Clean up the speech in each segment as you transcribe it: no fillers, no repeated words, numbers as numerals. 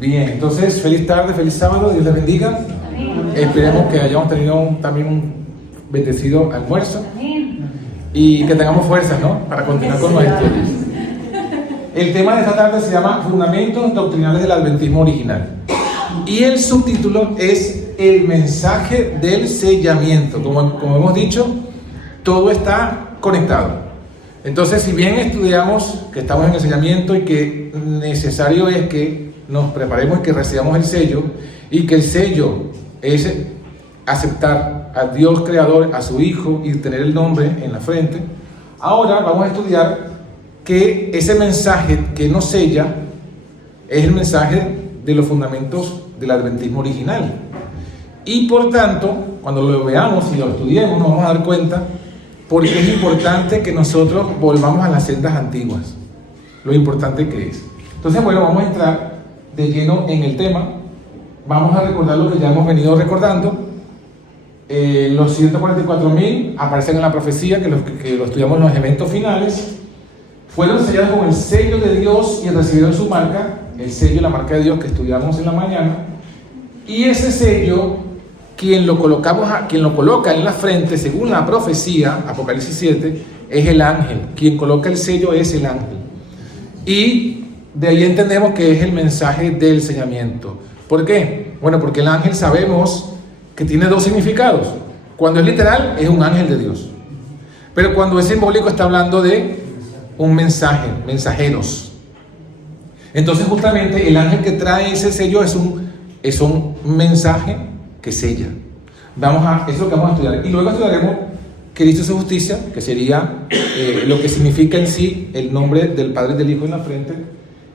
Bien, entonces, feliz tarde, feliz sábado, Dios les bendiga. Amén. Esperemos que hayamos tenido también un bendecido almuerzo. Amén. Y que tengamos fuerzas, ¿no? Para continuar con los estudios. El tema de esta tarde se llama Fundamentos Doctrinales del Adventismo Original. Y el subtítulo es El mensaje del sellamiento. Como hemos dicho, todo está conectado. Entonces, si bien estudiamos que estamos en el sellamiento y que necesario es que nos preparemos y que recibamos el sello, y que el sello es aceptar a Dios Creador, a su Hijo, y tener el nombre en la frente, ahora vamos a estudiar que ese mensaje que nos sella es el mensaje de los fundamentos del adventismo original. Y por tanto, cuando lo veamos y lo estudiemos, nos vamos a dar cuenta porque es importante que nosotros volvamos a las sendas antiguas, lo importante que es. Entonces, bueno, vamos a entrar de lleno en el tema. Vamos a recordar lo que ya hemos venido recordando. Los 144.000 aparecen en la profecía, que lo estudiamos en los eventos finales. Fueron sellados con el sello de Dios y recibieron su marca, el sello, la marca de Dios que estudiamos en la mañana. Y ese sello, quien lo coloca en la frente, según la profecía, Apocalipsis 7, es el ángel. Quien coloca el sello es el ángel. Y de ahí entendemos que es el mensaje del sellamiento. ¿Por qué? Bueno, porque el ángel sabemos que tiene dos significados. Cuando es literal, es un ángel de Dios. Pero cuando es simbólico, está hablando de un mensaje, mensajeros. Entonces, justamente, el ángel que trae ese sello es un mensaje que sella. Eso es lo que vamos a estudiar. Y luego estudiaremos Cristo y su justicia, que sería lo que significa en sí el nombre del Padre y del Hijo en la frente.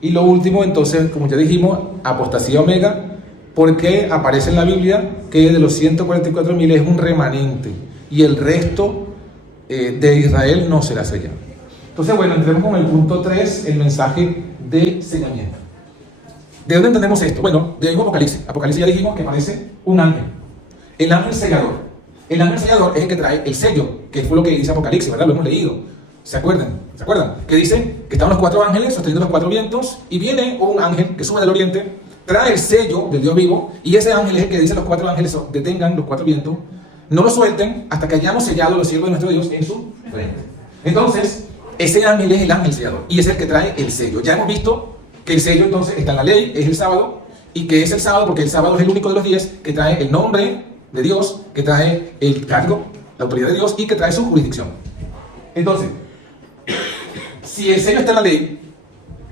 Y lo último, entonces, como ya dijimos, apostasía omega, porque aparece en la Biblia que de los 144.000 es un remanente y el resto de Israel no será sellado. Entonces, bueno, entremos con el punto 3, el mensaje de sellamiento. ¿De dónde entendemos esto? Bueno, de ahí Apocalipsis. Apocalipsis ya dijimos que aparece un ángel, el ángel sellador. El ángel sellador es el que trae el sello, que fue lo que dice Apocalipsis, ¿verdad? Lo hemos leído. ¿Se acuerdan? Que dice que estaban los 4 ángeles sosteniendo los 4 vientos, y viene un ángel que sube del oriente, trae el sello del Dios vivo, y ese ángel es el que dice a los 4 ángeles: detengan los 4 vientos, no los suelten hasta que hayamos sellado los siervos de nuestro Dios en su frente. Entonces, ese ángel es el ángel sellador, y es el que trae el sello. Ya hemos visto que el sello entonces está en la ley, es el sábado, y que es el sábado porque el sábado es el único de los días que trae el nombre de Dios, que trae el cargo, la autoridad de Dios, y que trae su jurisdicción. Entonces, si el sello está en la ley,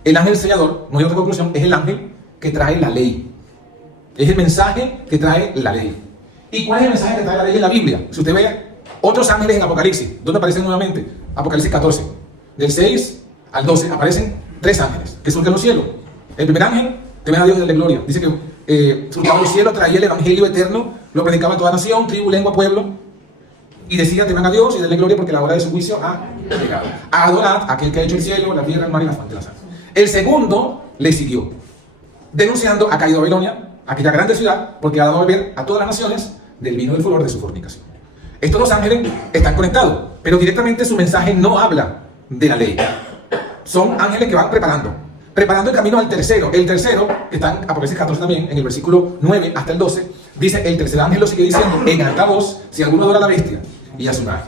el ángel sellador, no hay otra conclusión, es el ángel que trae la ley. Es el mensaje que trae la ley. ¿Y cuál es el mensaje que trae la ley en la Biblia? Si usted ve otros ángeles en Apocalipsis, ¿dónde aparecen nuevamente? Apocalipsis 14, del 6 al 12, aparecen 3 ángeles que surcan los cielos. El primer ángel, temen a Dios y darle gloria. Dice que surcaba los cielos, traía el evangelio eterno, lo predicaba a toda nación, tribu, lengua, pueblo, y decía: temen a Dios y darle gloria porque la hora de su juicio ha llegado. Adorad a aquel que ha hecho el cielo, la tierra, el mar y la fuente de las aguas. El segundo le siguió, denunciando: ha caído Babilonia, aquella grande ciudad, porque ha dado a beber a todas las naciones del vino del furor de su fornicación. Estos 2 ángeles están conectados, pero directamente su mensaje no habla de la ley. Son ángeles que van preparando el camino al tercero. El tercero, que está en Apocalipsis 14 también, en el versículo 9 hasta el 12, dice: el tercer ángel lo sigue diciendo en alta voz: si alguno adora a la bestia y a su imagen,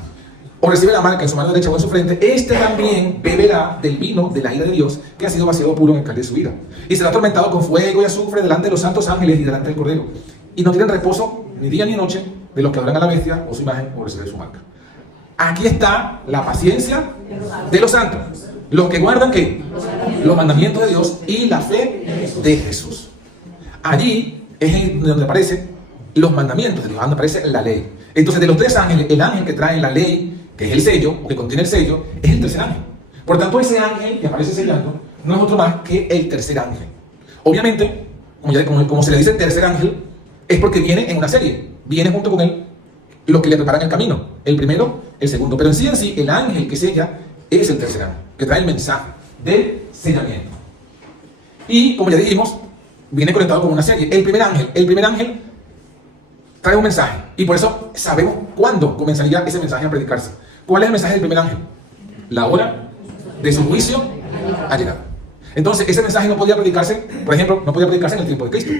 o recibe la marca en su mano derecha o en su frente, este también beberá del vino de la ira de Dios, que ha sido vaciado puro en el cáliz de su vida, y será atormentado con fuego y azufre delante de los santos ángeles y delante del Cordero, y no tienen reposo ni día ni noche de los que adoran a la bestia o su imagen o reciben su marca. Aquí está la paciencia de los santos, los que guardan ¿qué? Los mandamientos de Dios y la fe de Jesús. Allí es donde aparecen los mandamientos de Dios, donde aparece la ley. Entonces, de los 3 ángeles, el ángel que trae la ley, que es el sello, o que contiene el sello, es el tercer ángel. Por tanto, ese ángel que aparece sellando no es otro más que el tercer ángel. Obviamente, como se le dice tercer ángel, es porque viene en una serie, viene junto con él los que le preparan el camino, el primero, el segundo. Pero en sí, el ángel que sella es el tercer ángel, que trae el mensaje del sellamiento. Y como ya dijimos, viene conectado con una serie. El primer ángel trae un mensaje, y por eso sabemos cuándo comenzaría ese mensaje a predicarse. ¿Cuál es el mensaje del primer ángel? La hora de su juicio ha llegado. Entonces, ese mensaje no podía predicarse, por ejemplo, no podía predicarse en el tiempo de Cristo.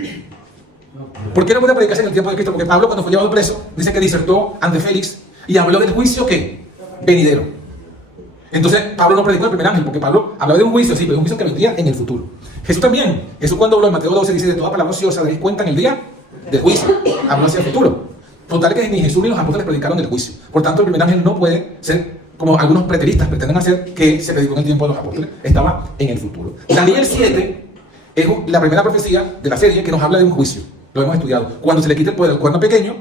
¿Por qué no podía predicarse en el tiempo de Cristo? Porque Pablo, cuando fue llevado preso, dice que disertó ante Félix y habló del juicio, ¿qué? Venidero. Entonces, Pablo no predicó el primer ángel, porque Pablo habló de un juicio, sí, pero un juicio que vendría en el futuro. Jesús también. Jesús, cuando habló en Mateo 12, dice: de toda palabra ociosa daréis cuenta en el día del juicio. Habló hacia el futuro. Total, que ni Jesús ni los apóstoles predicaron del juicio. Por tanto, el primer ángel no puede ser como algunos preteristas pretenden hacer, que se predicó en el tiempo de los apóstoles. Estaba en el futuro. Daniel 7 es la primera profecía de la serie que nos habla de un juicio. Lo hemos estudiado. Cuando se le quita el poder al cuerno pequeño,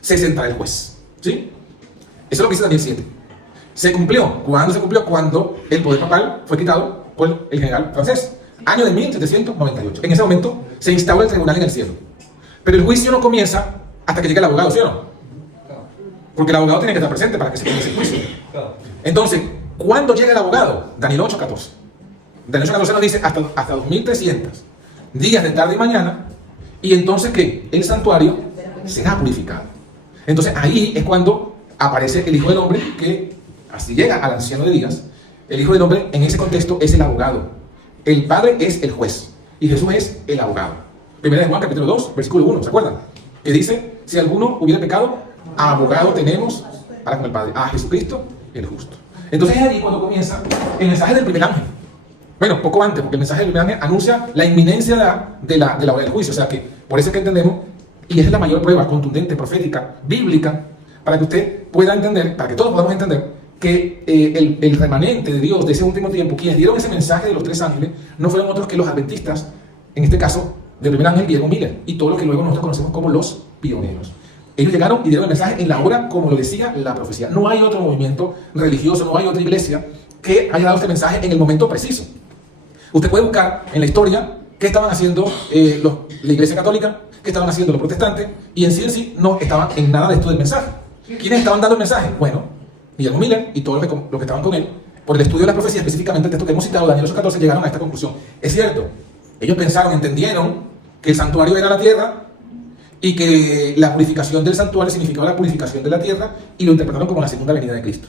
se sentará el juez. ¿Sí? Eso es lo que dice Daniel 7. Se cumplió. ¿Cuándo se cumplió? Cuando el poder papal fue quitado por el general francés. Año de 1798. En ese momento se instaura el tribunal en el cielo. Pero el juicio no comienza hasta que llegue el abogado, ¿sí o no? Porque el abogado tiene que estar presente para que se comience el juicio. Entonces, ¿cuándo llega el abogado? Daniel 8:14. Daniel 8:14 nos dice hasta 2300 días de tarde y mañana. Y entonces, ¿qué? El santuario será purificado. Entonces, ahí es cuando aparece el Hijo del Hombre, que así llega al anciano de días. El Hijo del Hombre, en ese contexto, es el abogado. El Padre es el juez. Y Jesús es el abogado. Primera de Juan, capítulo 2, versículo 1, ¿se acuerdan? Que dice: si alguno hubiera pecado, abogado tenemos para con el Padre, a Jesucristo el justo. Entonces es ahí cuando comienza el mensaje del primer ángel. Bueno, poco antes, porque el mensaje del primer ángel anuncia la inminencia de la hora del juicio. O sea que, por eso es que entendemos, y esa es la mayor prueba contundente, profética, bíblica, para que usted pueda entender, para que todos podamos entender, que el remanente de Dios de ese último tiempo, quienes dieron ese mensaje de los tres ángeles, no fueron otros que los adventistas, en este caso, del primer ángel, Diego Miller, y todo lo que luego nosotros conocemos como los pioneros. Ellos llegaron y dieron el mensaje en la hora como lo decía la profecía. No hay otro movimiento religioso, no hay otra iglesia que haya dado este mensaje en el momento preciso. Usted puede buscar en la historia qué estaban haciendo la iglesia católica, qué estaban haciendo los protestantes, y en sí no estaban en nada de esto del mensaje. ¿Quiénes estaban dando el mensaje? Bueno, Guillermo Miller y todos los que estaban con él, por el estudio de la profecía, específicamente el texto que hemos citado, Daniel 8:14, llegaron a esta conclusión. Es cierto, ellos pensaron, entendieron que el santuario era la tierra y que la purificación del santuario significaba la purificación de la tierra, y lo interpretaron como la segunda venida de Cristo.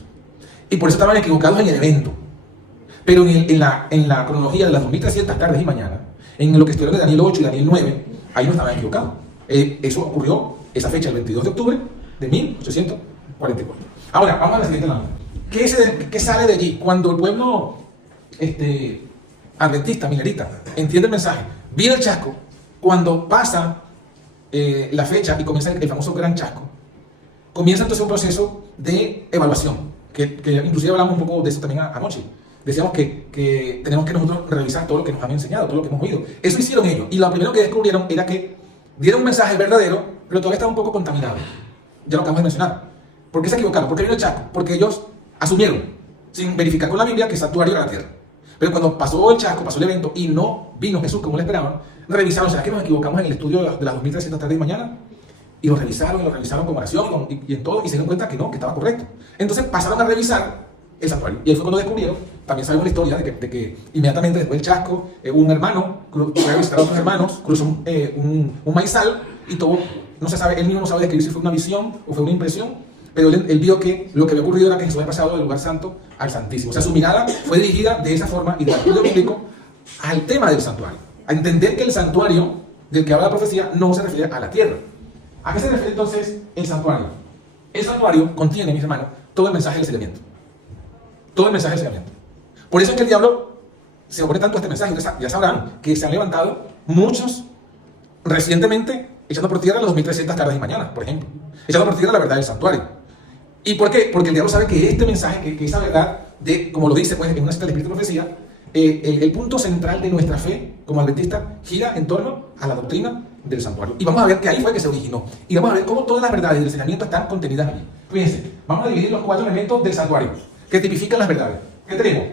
Y por eso estaban equivocados en el evento. Pero en la cronología de las 2300 tardes y mañanas, en lo que estudiaron de Daniel 8 y Daniel 9, ahí no estaban equivocados. Eso ocurrió, esa fecha, el 22 de octubre de 1844. Ahora, vamos a la siguiente lámina. ¿Qué sale de allí? Cuando el pueblo adventista, milerita, entiende el mensaje, viene el chasco, cuando pasa la fecha y comienza el famoso gran chasco, comienza entonces un proceso de evaluación, que inclusive hablamos un poco de eso también anoche. Decíamos que tenemos que nosotros revisar todo lo que nos han enseñado, todo lo que hemos oído. Eso hicieron ellos, y lo primero que descubrieron era que dieron un mensaje verdadero, pero todavía estaba un poco contaminado. Ya lo acabamos de mencionar. ¿Por qué se equivocaron? ¿Por qué vino el chasco? Porque ellos asumieron, sin verificar con la Biblia, que el santuario era la tierra. Pero cuando pasó el chasco, pasó el evento y no vino Jesús como le esperaban, revisaron: ¿será que nos equivocamos en el estudio de las 2300 tardes y mañana? Y lo revisaron con oración y en todo, y se dieron cuenta que no, que estaba correcto. Entonces pasaron a revisar el santuario. Y ahí fue cuando descubrieron, también sabemos la historia de que inmediatamente después del chasco, un hermano fue a visitar a otros hermanos, cruzó un maizal, y todo, no se sabe, él mismo no sabe describir si fue una visión o fue una impresión, pero él vio que lo que había ocurrido era que Jesús había pasado del lugar santo al santísimo. O sea, su mirada fue dirigida de esa forma, y del estudio bíblico, al tema del santuario, a entender que el santuario del que habla la profecía no se refiere a la tierra. ¿A qué se refiere entonces el santuario? El santuario contiene, mis hermanos, todo el mensaje del sellamiento. Todo el mensaje del sellamiento. Por eso es que el diablo se opone tanto a este mensaje. Ya sabrán que se han levantado muchos recientemente echando por tierra las 2300 tardes y mañanas, por ejemplo. Echando por tierra la verdad del santuario. ¿Y por qué? Porque el diablo sabe que este mensaje, que esa verdad, como lo dice pues, en una cita del Espíritu de Profecía, el punto central de nuestra fe como adventista gira en torno a la doctrina del santuario. Y vamos a ver que ahí fue que se originó. Y vamos a ver cómo todas las verdades del enseñamiento están contenidas allí. Fíjense, vamos a dividir los 4 elementos del santuario que tipifican las verdades. ¿Qué tenemos?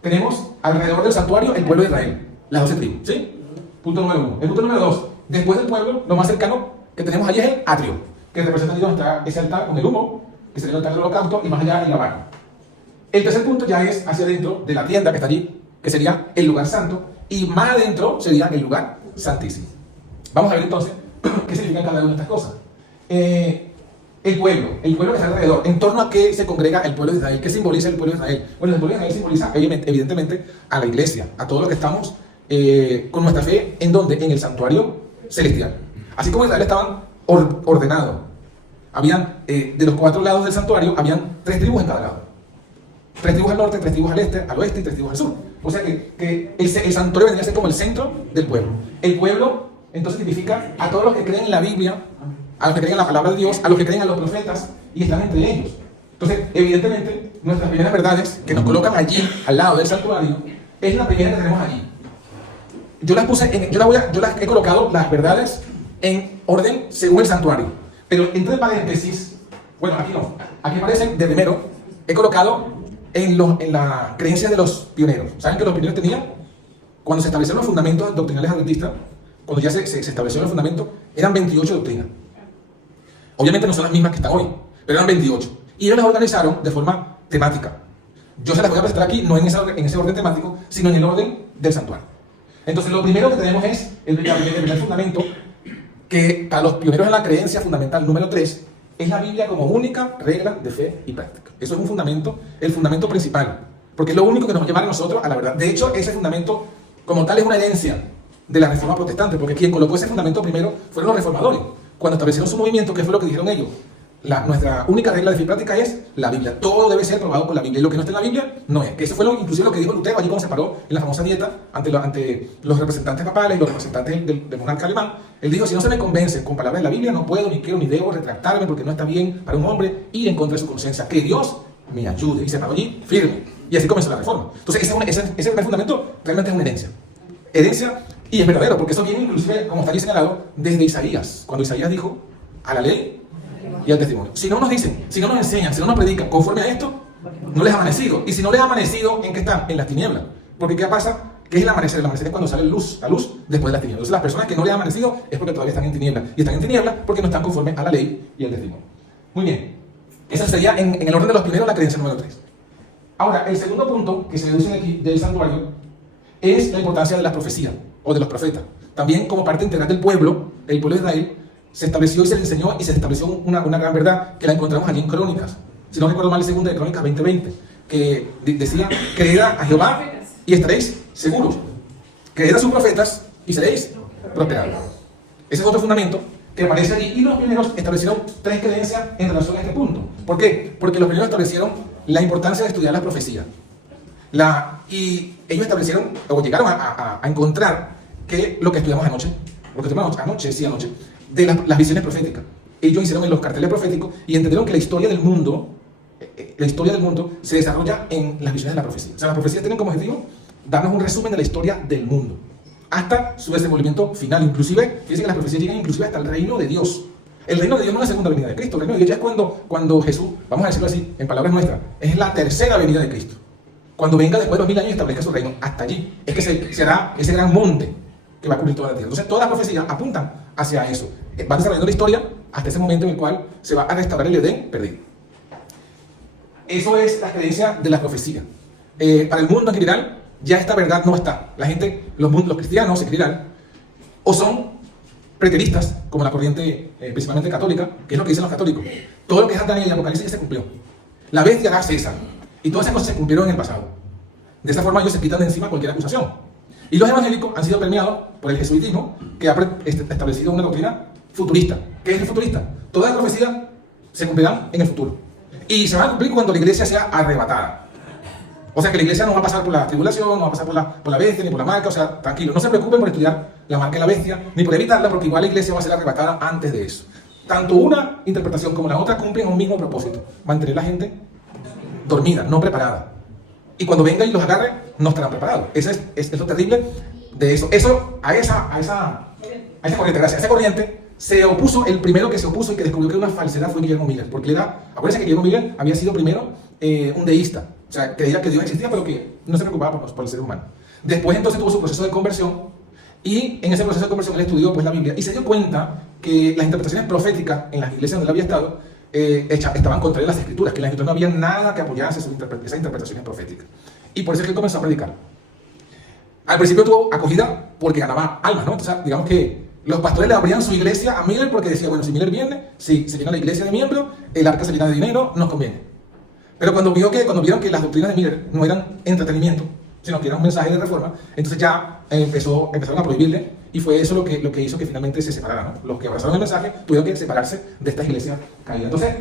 Tenemos alrededor del santuario el pueblo de Israel, las 12 tribus, ¿sí? Punto número 1. El punto número 2, después del pueblo, lo más cercano que tenemos allí es el atrio, que representa ese altar con el humo, que sería el altar del holocausto, y más allá el Gabán. El tercer punto ya es hacia adentro de la tienda que está allí, que sería el lugar santo, y más adentro sería el lugar santísimo. Vamos a ver entonces qué significan cada una de estas cosas. El pueblo que está alrededor, en torno a qué se congrega el pueblo de Israel. ¿Qué simboliza el pueblo de Israel? Bueno, el pueblo de Israel simboliza evidentemente a la iglesia, a todos los que estamos con nuestra fe, ¿en dónde? En el santuario celestial. Así como Israel estaban ordenados. Habían, de los 4 lados del santuario, habían 3 tribus en cada lado. 3 tribus al norte, 3 tribus al este, al oeste y 3 tribus al sur. O sea que el santuario vendría a ser como el centro del pueblo. El pueblo, entonces, significa a todos los que creen en la Biblia, a los que creen en la palabra de Dios, a los que creen en los profetas, y están entre ellos. Entonces, evidentemente, nuestras primeras verdades, que nos colocan allí, al lado del santuario, es la primera que tenemos allí. Yo las puse, yo las he colocado, las verdades, en orden según el santuario. Pero entre paréntesis, bueno, aquí no, aquí aparecen de primero, he colocado en la creencia de los pioneros. ¿Saben que los pioneros tenían? Cuando se establecieron los fundamentos doctrinales adventistas, cuando ya se establecieron los fundamentos, eran 28 doctrinas. Obviamente no son las mismas que están hoy, pero eran 28. Y ellos las organizaron de forma temática. Yo se las voy a presentar aquí, no en ese orden temático, sino en el orden del santuario. Entonces, lo primero que tenemos es el primer fundamento, que para los pioneros en la creencia fundamental número 3, es la Biblia como única regla de fe y práctica. Eso es un fundamento, el fundamento principal, porque es lo único que nos va a llevar a nosotros a la verdad. De hecho, ese fundamento como tal es una herencia de la Reforma Protestante, porque quien colocó ese fundamento primero fueron los reformadores. Cuando establecieron su movimiento, ¿qué fue lo que dijeron ellos? Nuestra única regla de fe y práctica es la Biblia. Todo debe ser probado por la Biblia. Y lo que no está en la Biblia, no es. Que eso fue inclusive lo que dijo Lutero allí cuando se paró en la famosa dieta ante los representantes papales, los representantes del monarca alemán. Él dijo, si no se me convence con palabras de la Biblia, no puedo, ni quiero, ni debo retractarme, porque no está bien para un hombre ir en contra de su conciencia. Que Dios me ayude. Y se paró allí firme. Y así comenzó la reforma. Entonces, ese primer fundamento realmente es una herencia. Herencia, y es verdadero, porque eso viene inclusive, como está aquí señalado, desde Isaías. Cuando Isaías dijo, a la ley y al testimonio. Si no nos dicen, si no nos enseñan, si no nos predican conforme a esto, no les ha amanecido. Y si no les ha amanecido, ¿en qué están? En las tinieblas. Porque ¿qué pasa? ¿Qué es el amanecer? El amanecer es cuando sale la luz después de las tinieblas. Entonces las personas que no les ha amanecido es porque todavía están en tinieblas. Y están en tinieblas porque no están conforme a la ley y al testimonio. Muy bien. Esa sería en el orden de los primeros la creencia número 3. Ahora, el segundo punto que se deduce aquí del santuario es la importancia de las profecías o de los profetas. También como parte integral del pueblo, el pueblo de Israel, se estableció y se le enseñó y se estableció una gran verdad que la encontramos allí en Crónicas. Si no recuerdo mal, el segundo de Crónicas 20:20, que decía, creed a Jehová y estaréis seguros. Creed a sus profetas y seréis prosperados. Ese es otro fundamento que aparece allí. Y los primeros establecieron 3 creencias en relación a este punto. ¿Por qué? Porque los primeros establecieron la importancia de estudiar las profecías. Y ellos establecieron, o llegaron a encontrar que lo que estudiamos anoche, de las visiones proféticas. Ellos hicieron los carteles proféticos y entendieron que la historia del mundo se desarrolla en las visiones de la profecía. O sea, las profecías tienen como objetivo darnos un resumen de la historia del mundo, hasta su desenvolvimiento final. Inclusive, fíjense que las profecías llegan inclusive hasta el reino de Dios. El reino de Dios no es la segunda venida de Cristo. El reino de Dios ya es cuando Jesús, vamos a decirlo así, en palabras nuestras, es la tercera venida de Cristo. Cuando venga después de los 1000 años y establezca su reino, hasta allí. Es que se hará ese gran monte que va a cubrir toda la tierra. Entonces, todas las profecías apuntan hacia eso. Va desarrollando la historia hasta ese momento en el cual se va a restaurar el Edén perdido. Eso es la creencia de la profecía. Para el mundo en general, ya esta verdad no está. La gente, los cristianos en general, o son preteristas, como la corriente principalmente católica, que es lo que dicen los católicos. Todo lo que es Daniel y Apocalipsis ya se cumplió. La bestia hará César. Y todas esas cosas se cumplieron en el pasado. De esa forma ellos se quitan de encima cualquier acusación. Y los evangélicos han sido permeados por el jesuitismo, que ha establecido una doctrina futurista. ¿Qué es el futurista? Todas las profecías se cumplirán en el futuro. Y se van a cumplir cuando la iglesia sea arrebatada. O sea que la iglesia no va a pasar por la tribulación, no va a pasar por la bestia, ni por la marca. O sea, tranquilo, no se preocupen por estudiar la marca de la bestia, ni por evitarla, porque igual la iglesia va a ser arrebatada antes de eso. Tanto una interpretación como la otra cumplen un mismo propósito: mantener a la gente dormida, no preparada. Y cuando venga y los agarre, no estarán preparados. Eso es lo terrible de eso. A esa corriente, gracias. A esa corriente se opuso, el primero que se opuso y que descubrió que era una falsedad fue Guillermo Miller. Porque acuérdense que Guillermo Miller había sido primero un deísta. O sea, creía que Dios existía, pero que no se preocupaba por el ser humano. Después entonces tuvo su proceso de conversión. Y en ese proceso de conversión él estudió pues la Biblia y se dio cuenta que las interpretaciones proféticas en las iglesias donde él había estado estaban contrarias a las escrituras, que en las escrituras no había nada que apoyase esas interpretaciones proféticas. Y por eso es que él comenzó a predicar. Al principio tuvo acogida porque ganaba almas, ¿no? Entonces, digamos que los pastores le abrían su iglesia a Miller porque decía, bueno, si Miller viene, si se llena la iglesia de miembros, el arca se llena de dinero, nos conviene. Pero cuando vieron que las doctrinas de Miller no eran entretenimiento, sino que era un mensaje de reforma. Entonces ya empezaron a prohibirle, y fue eso lo que hizo que finalmente se separaran, ¿no? Los que abrazaron el mensaje tuvieron que separarse de estas iglesias caídas. Entonces,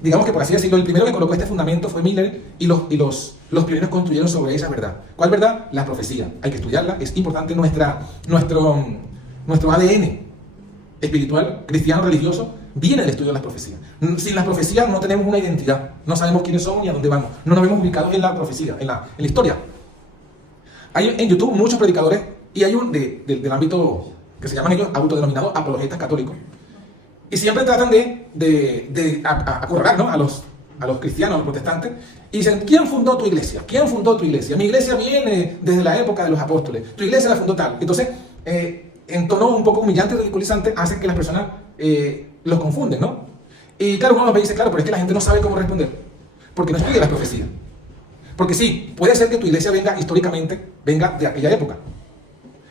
digamos que por así decirlo, el primero que colocó este fundamento fue Miller, y los pioneros construyeron sobre esa verdad. ¿Cuál verdad? La profecía. Hay que estudiarla, es importante nuestro ADN espiritual, cristiano, religioso, viene del estudio de las profecías. Sin las profecías no tenemos una identidad, no sabemos quiénes somos ni a dónde vamos, no nos vemos ubicados en la profecía, en la historia. Hay en YouTube muchos predicadores, y hay un del ámbito que se llaman ellos autodenominados apologetas católicos, y siempre tratan de acorralar, ¿no?, a los cristianos, a los protestantes, y dicen: ¿quién fundó tu iglesia? ¿Quién fundó tu iglesia? Mi iglesia viene desde la época de los apóstoles, tu iglesia la fundó tal. Entonces, en tono un poco humillante y ridiculizante, hacen que las personas los confunden, ¿no? Y claro, uno me dice: claro, pero es que la gente no sabe cómo responder, porque no estudia las profecías. Porque sí, puede ser que tu iglesia históricamente venga de aquella época,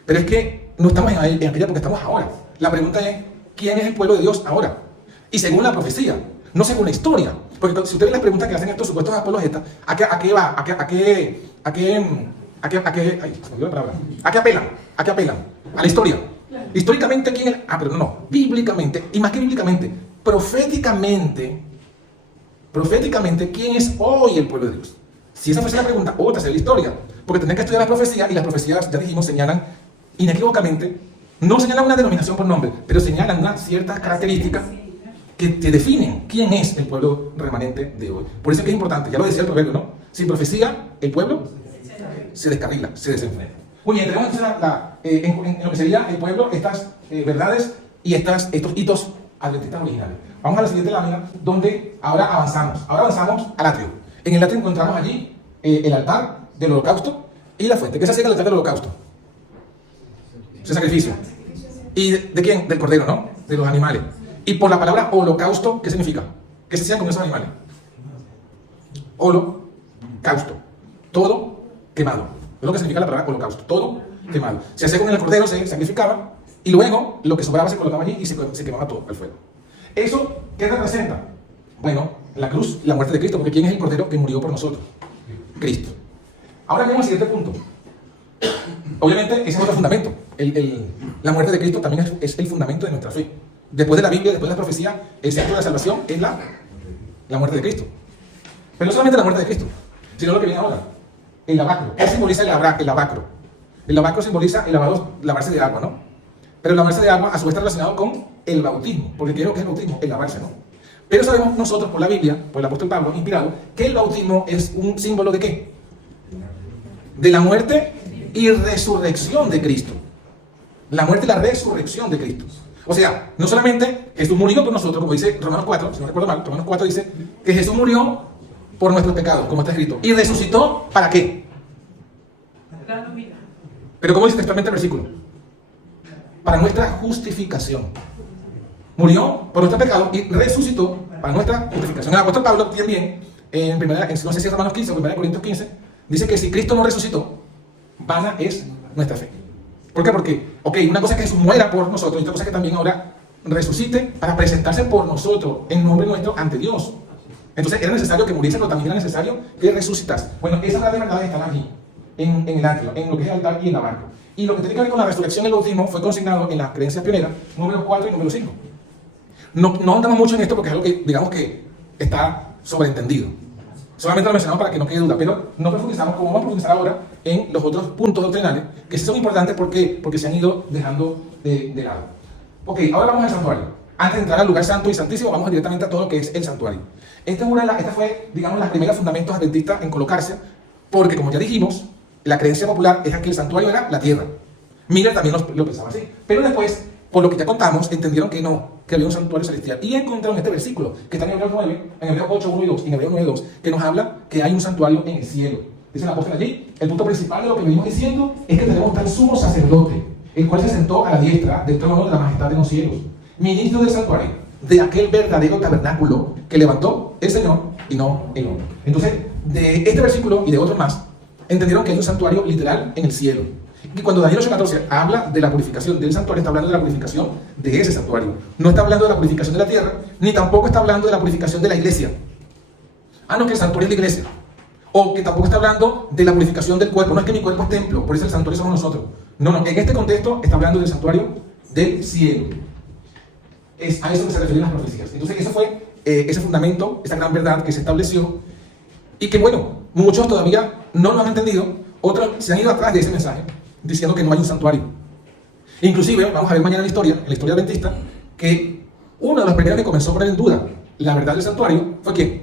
pero es que no estamos en aquella época, estamos ahora. La pregunta es: ¿quién es el pueblo de Dios ahora? Y según la profecía, no según la historia. Porque si ustedes les preguntan que hacen estos supuestos apologetas, ¿a qué va? ¿A qué apelan? ¿A qué apelan? A la historia. Históricamente, ¿quién es? Pero no. Bíblicamente, y más que bíblicamente, proféticamente, ¿quién es hoy el pueblo de Dios? Si esa fuese la pregunta, otra sería la historia. Porque tenés que estudiar las profecías, y las profecías, ya dijimos, señalan inequívocamente, no señalan una denominación por nombre, pero señalan unas ciertas características que te definen quién es el pueblo remanente de hoy. Por eso es que es importante, ya lo decía el proverbio, ¿no? Sin profecía, el pueblo se descarrila, se desenfrena. Muy bien, tenemos en lo que sería el pueblo estas verdades y estos hitos adventistas originales. Vamos a la siguiente lámina, donde ahora avanzamos al atrio. En el atrio encontramos allí el altar del holocausto y la fuente. ¿Qué se hacía en el altar del holocausto? Ese sacrificio. ¿Y de quién? Del cordero, ¿no? De los animales. Y por la palabra holocausto, ¿qué significa? ¿Qué se hacía con esos animales? Holocausto. Todo quemado. Es lo que significa la palabra holocausto. Todo quemado. Se hacía con el cordero, se sacrificaba, y luego lo que sobraba se colocaba allí y se quemaba todo al fuego. ¿Eso qué representa? Bueno, la cruz, la muerte de Cristo, porque ¿quién es el cordero que murió por nosotros? Cristo. Ahora vemos el siguiente punto. Obviamente, ese es otro fundamento. La muerte de Cristo también es el fundamento de nuestra fe. Después de la Biblia, después de la profecía, el centro de la salvación es la muerte de Cristo. Pero no solamente la muerte de Cristo, sino lo que viene ahora. El lavacro. ¿Qué simboliza el lavacro? El lavacro simboliza lavarse de agua, ¿no? Pero el lavarse de agua a su vez está relacionado con el bautismo. Porque ¿qué es lo que es el bautismo? El lavarse, ¿no? Pero sabemos nosotros por la Biblia, por el apóstol Pablo, inspirado, que el bautismo es un símbolo ¿de qué? De la muerte y resurrección de Cristo. La muerte y la resurrección de Cristo. O sea, no solamente Jesús murió por nosotros, como dice Romanos 4, si no recuerdo mal, Romanos 4 dice que Jesús murió por nuestros pecados, como está escrito. ¿Y resucitó para qué? Pero ¿cómo dice textualmente el versículo? Para nuestra justificación. Murió por nuestros pecados y resucitó para nuestra justificación. El apóstol Pablo también, no sé si es Romanos 15 o 1 Corintios 15, dice que si Cristo no resucitó, vana es nuestra fe. ¿Por qué? Porque, una cosa es que Jesús muera por nosotros, y otra cosa es que también ahora resucite para presentarse por nosotros, en nombre nuestro, ante Dios. Entonces era necesario que muriese, pero también era necesario que resucitase. Bueno, esas grandes verdades están allí, en el atrio, en lo que es el altar y en la barca. Y lo que tiene que ver con la resurrección y el bautismo fue consignado en las creencias pioneras, número 4 y número 5. No andamos mucho en esto porque es algo que, digamos que está sobreentendido. Solamente lo mencionamos para que no quede duda, pero no profundizamos como vamos a profundizar ahora en los otros puntos doctrinales, que sí son importantes porque se han ido dejando de lado. Ok, ahora vamos al santuario. Antes de entrar al lugar santo y santísimo, vamos directamente a todo lo que es el santuario. Esta fue, digamos, la primera fundamentos adventistas en colocarse, porque como ya dijimos, la creencia popular es que el santuario era la tierra. Miller también lo pensaba así. Pero después, por lo que ya contamos, entendieron que no, que había un santuario celestial. Y encontraron este versículo, que está en Hebreos 9, en Hebreos 8, 1 y 2, y en Hebreos 9, 2, que nos habla que hay un santuario en el cielo. Dice el apóstol allí, el punto principal de lo que venimos diciendo es que tenemos tal sumo sacerdote, el cual se sentó a la diestra del trono de la majestad de los cielos, ministro del santuario, de aquel verdadero tabernáculo que levantó el Señor y no el hombre. Entonces, de este versículo y de otros más, entendieron que hay un santuario literal en el cielo. Y cuando Daniel 8:14 habla de la purificación del santuario, está hablando de la purificación de ese santuario. No está hablando de la purificación de la tierra, ni tampoco está hablando de la purificación de la iglesia. No, que el santuario es la iglesia. O que tampoco está hablando de la purificación del cuerpo. No es que mi cuerpo es templo, por eso el santuario somos nosotros. No, no, en este contexto está hablando del santuario del cielo. Es a eso que se refieren las profecías. Entonces, eso fue ese fundamento, esa gran verdad que se estableció y que, bueno, muchos todavía no lo han entendido, otros se han ido atrás de ese mensaje, diciendo que no hay un santuario. Inclusive, vamos a ver mañana en la historia adventista, que uno de los primeros que comenzó a poner en duda la verdad del santuario fue ¿quién?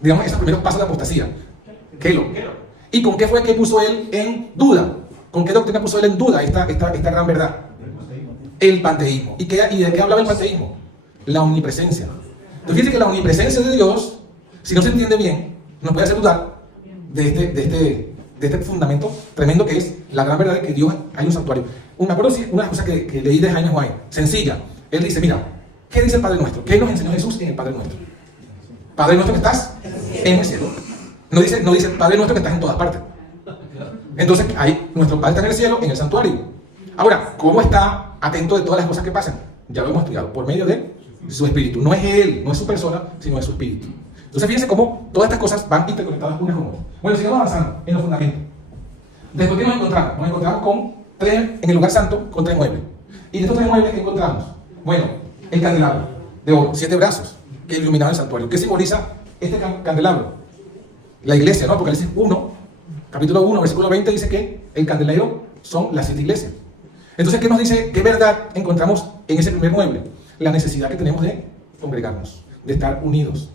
Digamos, esos primeros pasos de apostasía. Kelo. ¿Y con qué fue que puso él en duda? ¿Con qué doctrina puso él en duda esta gran verdad? El panteísmo. ¿Y de qué hablaba el panteísmo? La omnipresencia. Entonces fíjense que la omnipresencia de Dios, si no se entiende bien, nos puede hacer dudar de este fundamento tremendo que es la gran verdad de que Dios hay un santuario. Me acuerdo una cosa que leí de Jaime White, sencilla. Él dice, mira, ¿qué dice el Padre Nuestro? ¿Qué nos enseñó Jesús en el Padre Nuestro? Padre Nuestro que estás en el cielo. No dice Padre Nuestro que estás en todas partes. Entonces, ahí, nuestro Padre está en el cielo, en el santuario. Ahora, ¿cómo está atento de todas las cosas que pasan? Ya lo hemos estudiado, por medio de su espíritu. No es él, no es su persona, sino es su espíritu. Entonces, fíjense cómo todas estas cosas van interconectadas unas con otras. Bueno, sigamos avanzando en los fundamentos. Después, ¿qué nos encontramos? Nos encontramos en el lugar santo, con 3 muebles. ¿Y de estos 3 muebles qué encontramos? Bueno, el candelabro de oro, 7 brazos, que iluminaba el santuario. ¿Qué simboliza este candelabro? La iglesia, ¿no? Apocalipsis 1, capítulo 1, versículo 20, dice que el candelero son las 7 iglesias. Entonces, ¿qué nos dice? ¿Qué verdad encontramos en ese primer mueble? La necesidad que tenemos de congregarnos, de estar unidos.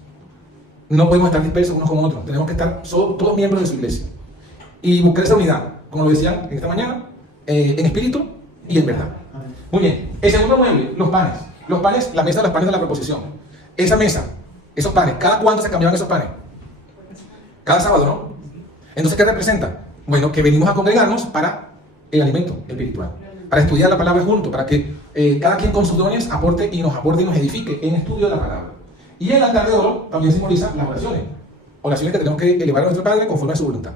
No podemos estar dispersos unos con otros, tenemos que estar todos miembros de su iglesia. Y buscar esa unidad, como lo decían esta mañana, en espíritu y en verdad. Muy bien, el segundo mueble, los panes. Los panes, la mesa de los panes de la proposición. Esa mesa, esos panes, ¿cada cuánto se cambiaban esos panes? Cada sábado, ¿no? Entonces, ¿qué representa? Bueno, que venimos a congregarnos para el alimento espiritual, para estudiar la palabra juntos, para que cada quien con sus dones aporte y nos edifique en estudio de la palabra. Y el altar de oro también simboliza las oraciones. Oraciones que tenemos que elevar a nuestro Padre conforme a su voluntad.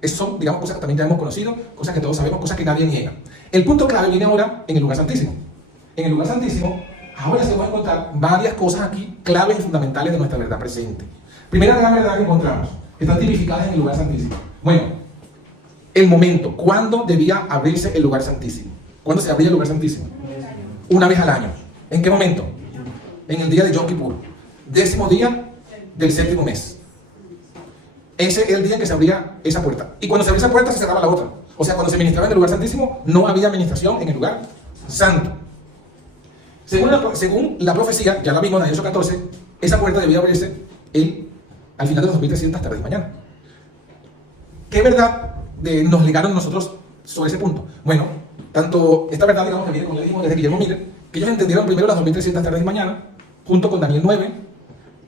Esas son, digamos, cosas que también ya hemos conocido, cosas que todos sabemos, cosas que nadie niega. El punto clave viene ahora en el lugar santísimo. En el lugar santísimo, ahora se van a encontrar varias cosas aquí, claves y fundamentales de nuestra verdad presente. Primera gran verdad que encontramos, están tipificadas en el lugar santísimo. Bueno, el momento, ¿cuándo debía abrirse el lugar santísimo? ¿Cuándo se abría el lugar santísimo? Una vez al año. ¿En qué momento? En el día de Yom Kippur, 10º día del 7º mes. Ese es el día en que se abría esa puerta. Y cuando se abría esa puerta se cerraba la otra. O sea, cuando se ministraba en el lugar santísimo, no había administración en el lugar santo. Según la profecía, ya la vimos en Daniel 8:14, esa puerta debía abrirse al final de los 2300 tardes de mañana. ¿Qué verdad nos legaron nosotros sobre ese punto? Bueno, tanto esta verdad, digamos, que viene, como le dijimos, desde Guillermo Miller, que ellos entendieron primero las 2300 tardes de mañana, junto con Daniel 9,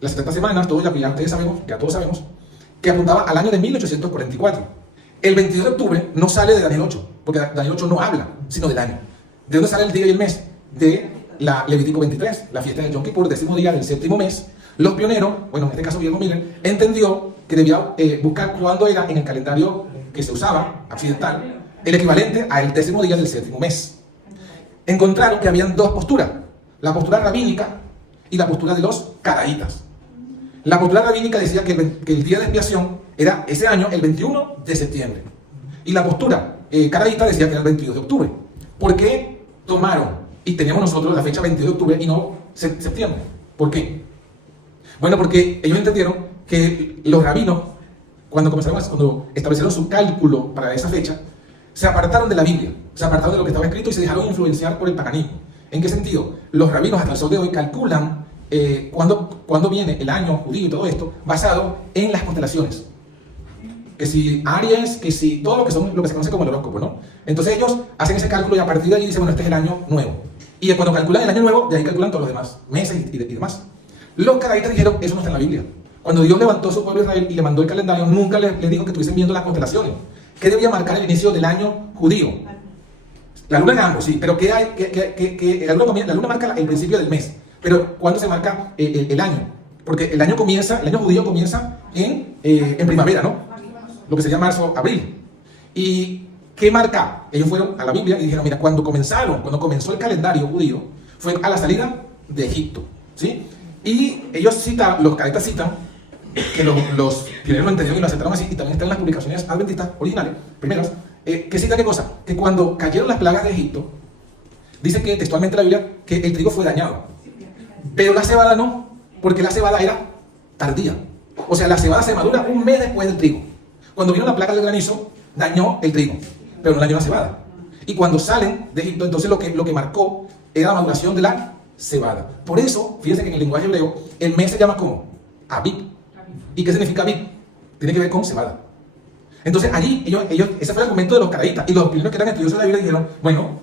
las 70 semanas, todo ya ustedes sabemos, ya todos sabemos, que apuntaba al año de 1844. El 22 de octubre no sale de Daniel 8, porque Daniel 8 no habla, sino del año. ¿De dónde sale el día y el mes? De la Levítico 23, la fiesta de Yom Kippur, 10º día del 7º mes. Los pioneros, bueno, en este caso Guillermo Miller, entendió que debía buscar cuándo era en el calendario que se usaba, occidental, el equivalente al 10º día del 7º mes. Encontraron que habían 2 posturas, la postura rabínica y la postura de los caraítas. La postura rabínica decía que el día de expiación era ese año, el 21 de septiembre. Y la postura caraíta decía que era el 22 de octubre. ¿Por qué tomaron y teníamos nosotros la fecha 22 de octubre y no septiembre? ¿Por qué? Bueno, porque ellos entendieron que los rabinos, cuando establecieron su cálculo para esa fecha, se apartaron de la Biblia, se apartaron de lo que estaba escrito y se dejaron influenciar por el paganismo. ¿En qué sentido? Los rabinos hasta el sol de hoy calculan cuándo viene el año judío y todo esto, basado en las constelaciones. Que si Aries, que si todo lo que se conoce como el horóscopo, ¿no? Entonces ellos hacen ese cálculo y a partir de allí dicen, bueno, este es el año nuevo. Y cuando calculan el año nuevo, de ahí calculan todos los demás meses y demás. Los caraítas dijeron, eso no está en la Biblia. Cuando Dios levantó a su pueblo Israel y le mandó el calendario, nunca les dijo que estuviesen viendo las constelaciones. ¿Qué debía marcar el inicio del año judío? La luna en ambos, sí, pero la luna marca el principio del mes. Pero ¿cuándo se marca el año? Porque el año judío comienza en primavera, ¿no? Lo que se llama marzo, abril. ¿Y qué marca? Ellos fueron a la Biblia y dijeron, mira, cuando comenzó el calendario judío, fue a la salida de Egipto, ¿sí? Y ellos citan, los caraítas citan, que los pioneros lo entendieron y lo aceptaron así, y también está en las publicaciones adventistas originales, primeras, que cita qué cosa, que cuando cayeron las plagas de Egipto, dice que textualmente la Biblia que el trigo fue dañado, pero la cebada no, porque la cebada era tardía. O sea, la cebada se madura un mes después del trigo. Cuando vino la plaga del granizo, dañó el trigo, pero no dañó la cebada. Y cuando salen de Egipto, entonces lo que marcó era la maduración de la cebada. Por eso, fíjense que en el lenguaje hebreo, el mes se llama ¿cómo? Abib. ¿Y qué significa Abib? Tiene que ver con cebada. Entonces allí, ese fue el argumento de los caraítas. Y los primeros que eran estudiosos de la Biblia dijeron, bueno,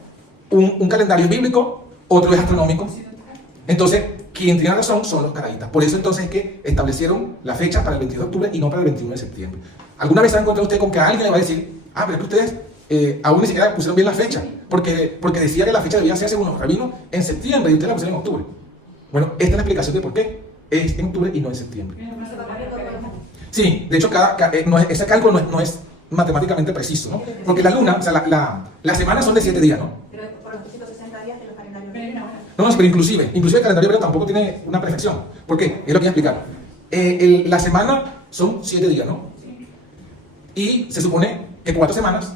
un calendario es bíblico, otro es astronómico. Entonces, quien tiene razón son los caraítas. Por eso entonces es que establecieron la fecha para el 22 de octubre y no para el 21 de septiembre. ¿Alguna vez se ha encontrado usted con que alguien le va a decir, pero es que ustedes aún ni siquiera pusieron bien la fecha? Porque decía que la fecha debía ser, según los rabinos, en septiembre y ustedes la pusieron en octubre. Bueno, esta es la explicación de por qué es en octubre y no en septiembre. Sí, de hecho, ese cálculo no es matemáticamente preciso, ¿no? Porque la luna, o sea, las semanas son de 7 días, ¿no? Pero por los 360 días de los calendarios. No, pero inclusive el calendario hebreo tampoco tiene una perfección. ¿Por qué? Es lo que voy a explicar. La semana son 7 días, ¿no? Y se supone que 4 semanas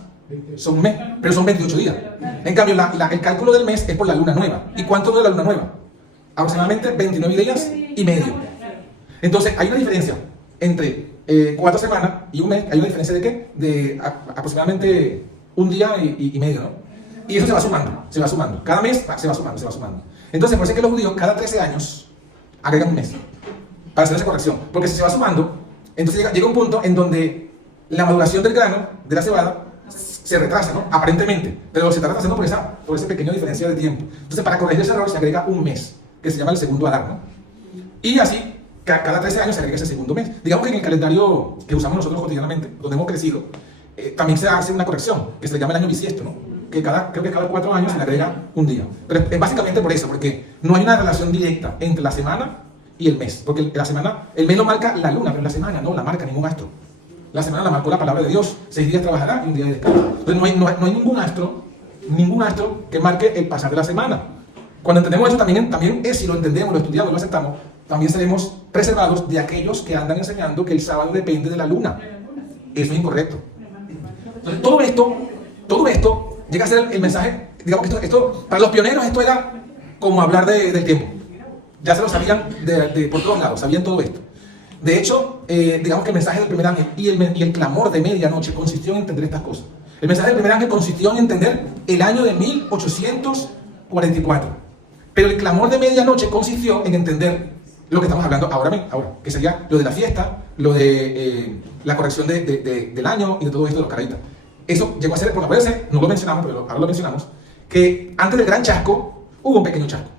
son un mes, pero son 28 días. En cambio, el cálculo del mes es por la luna nueva. ¿Y cuánto dura la luna nueva? Aproximadamente 29 días y medio. Entonces, hay una diferencia entre 4 semanas y un mes. Hay una diferencia de ¿qué? De aproximadamente un día y medio, ¿no? Y eso se va sumando. Cada mes se va sumando. Entonces, por eso es que los judíos cada 13 años agregan un mes para hacer esa corrección. Porque si se va sumando, entonces llega un punto en donde la maduración del grano, de la cebada, se retrasa, ¿no? Aparentemente. Pero se está retrasando por esa pequeña diferencia de tiempo. Entonces, para corregir ese error se agrega un mes, que se llama el segundo Adar, ¿no? Y así, cada 13 años se agrega ese segundo mes. Digamos que en el calendario que usamos nosotros cotidianamente, donde hemos crecido, también se hace una corrección, que se le llama el año bisiesto, ¿no? Creo que cada 4 años se le agrega un día. Pero es básicamente por eso, porque no hay una relación directa entre la semana y el mes. Porque el mes lo marca la luna, pero la semana no la marca ningún astro. La semana la marcó la palabra de Dios. 6 días trabajará y un día de descanso. Entonces no hay ningún astro que marque el pasar de la semana. Cuando entendemos eso, también es, si lo entendemos, lo estudiamos, lo aceptamos, también seremos preservados de aquellos que andan enseñando que el sábado depende de la luna. Eso es incorrecto. Entonces todo esto llega a ser el mensaje. Digamos que esto para los pioneros esto era como hablar del tiempo. Ya se lo sabían por todos lados, sabían todo esto. De hecho, digamos que el mensaje del primer ángel y el clamor de medianoche consistió en entender estas cosas. El mensaje del primer ángel consistió en entender el año de 1844. Pero el clamor de medianoche consistió en entender lo que estamos hablando ahora, que sería lo de la fiesta, lo de la corrección del año y de todo esto de los caraítas. Eso llegó a ser, porque acuérdense, no lo mencionamos, pero ahora lo mencionamos, que antes del gran chasco hubo un pequeño chasco.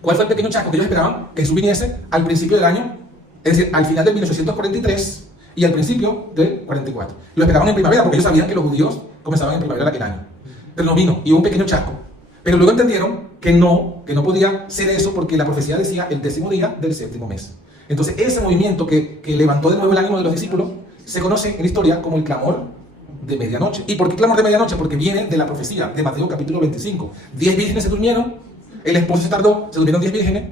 ¿Cuál fue el pequeño chasco? Que ellos esperaban que Jesús viniese al principio del año, es decir, al final del 1843 y al principio del 44. Lo esperaban en primavera porque ellos sabían que los judíos comenzaban en primavera aquel año. Pero no vino y hubo un pequeño chasco. Pero luego entendieron que no podía ser eso porque la profecía decía el 10º día del 7º mes. Entonces ese movimiento que levantó de nuevo el ánimo de los discípulos se conoce en la historia como el clamor de medianoche. ¿Y por qué clamor de medianoche? Porque viene de la profecía de Mateo capítulo 25. 10 vírgenes se durmieron, el esposo se tardó, se durmieron 10 vírgenes.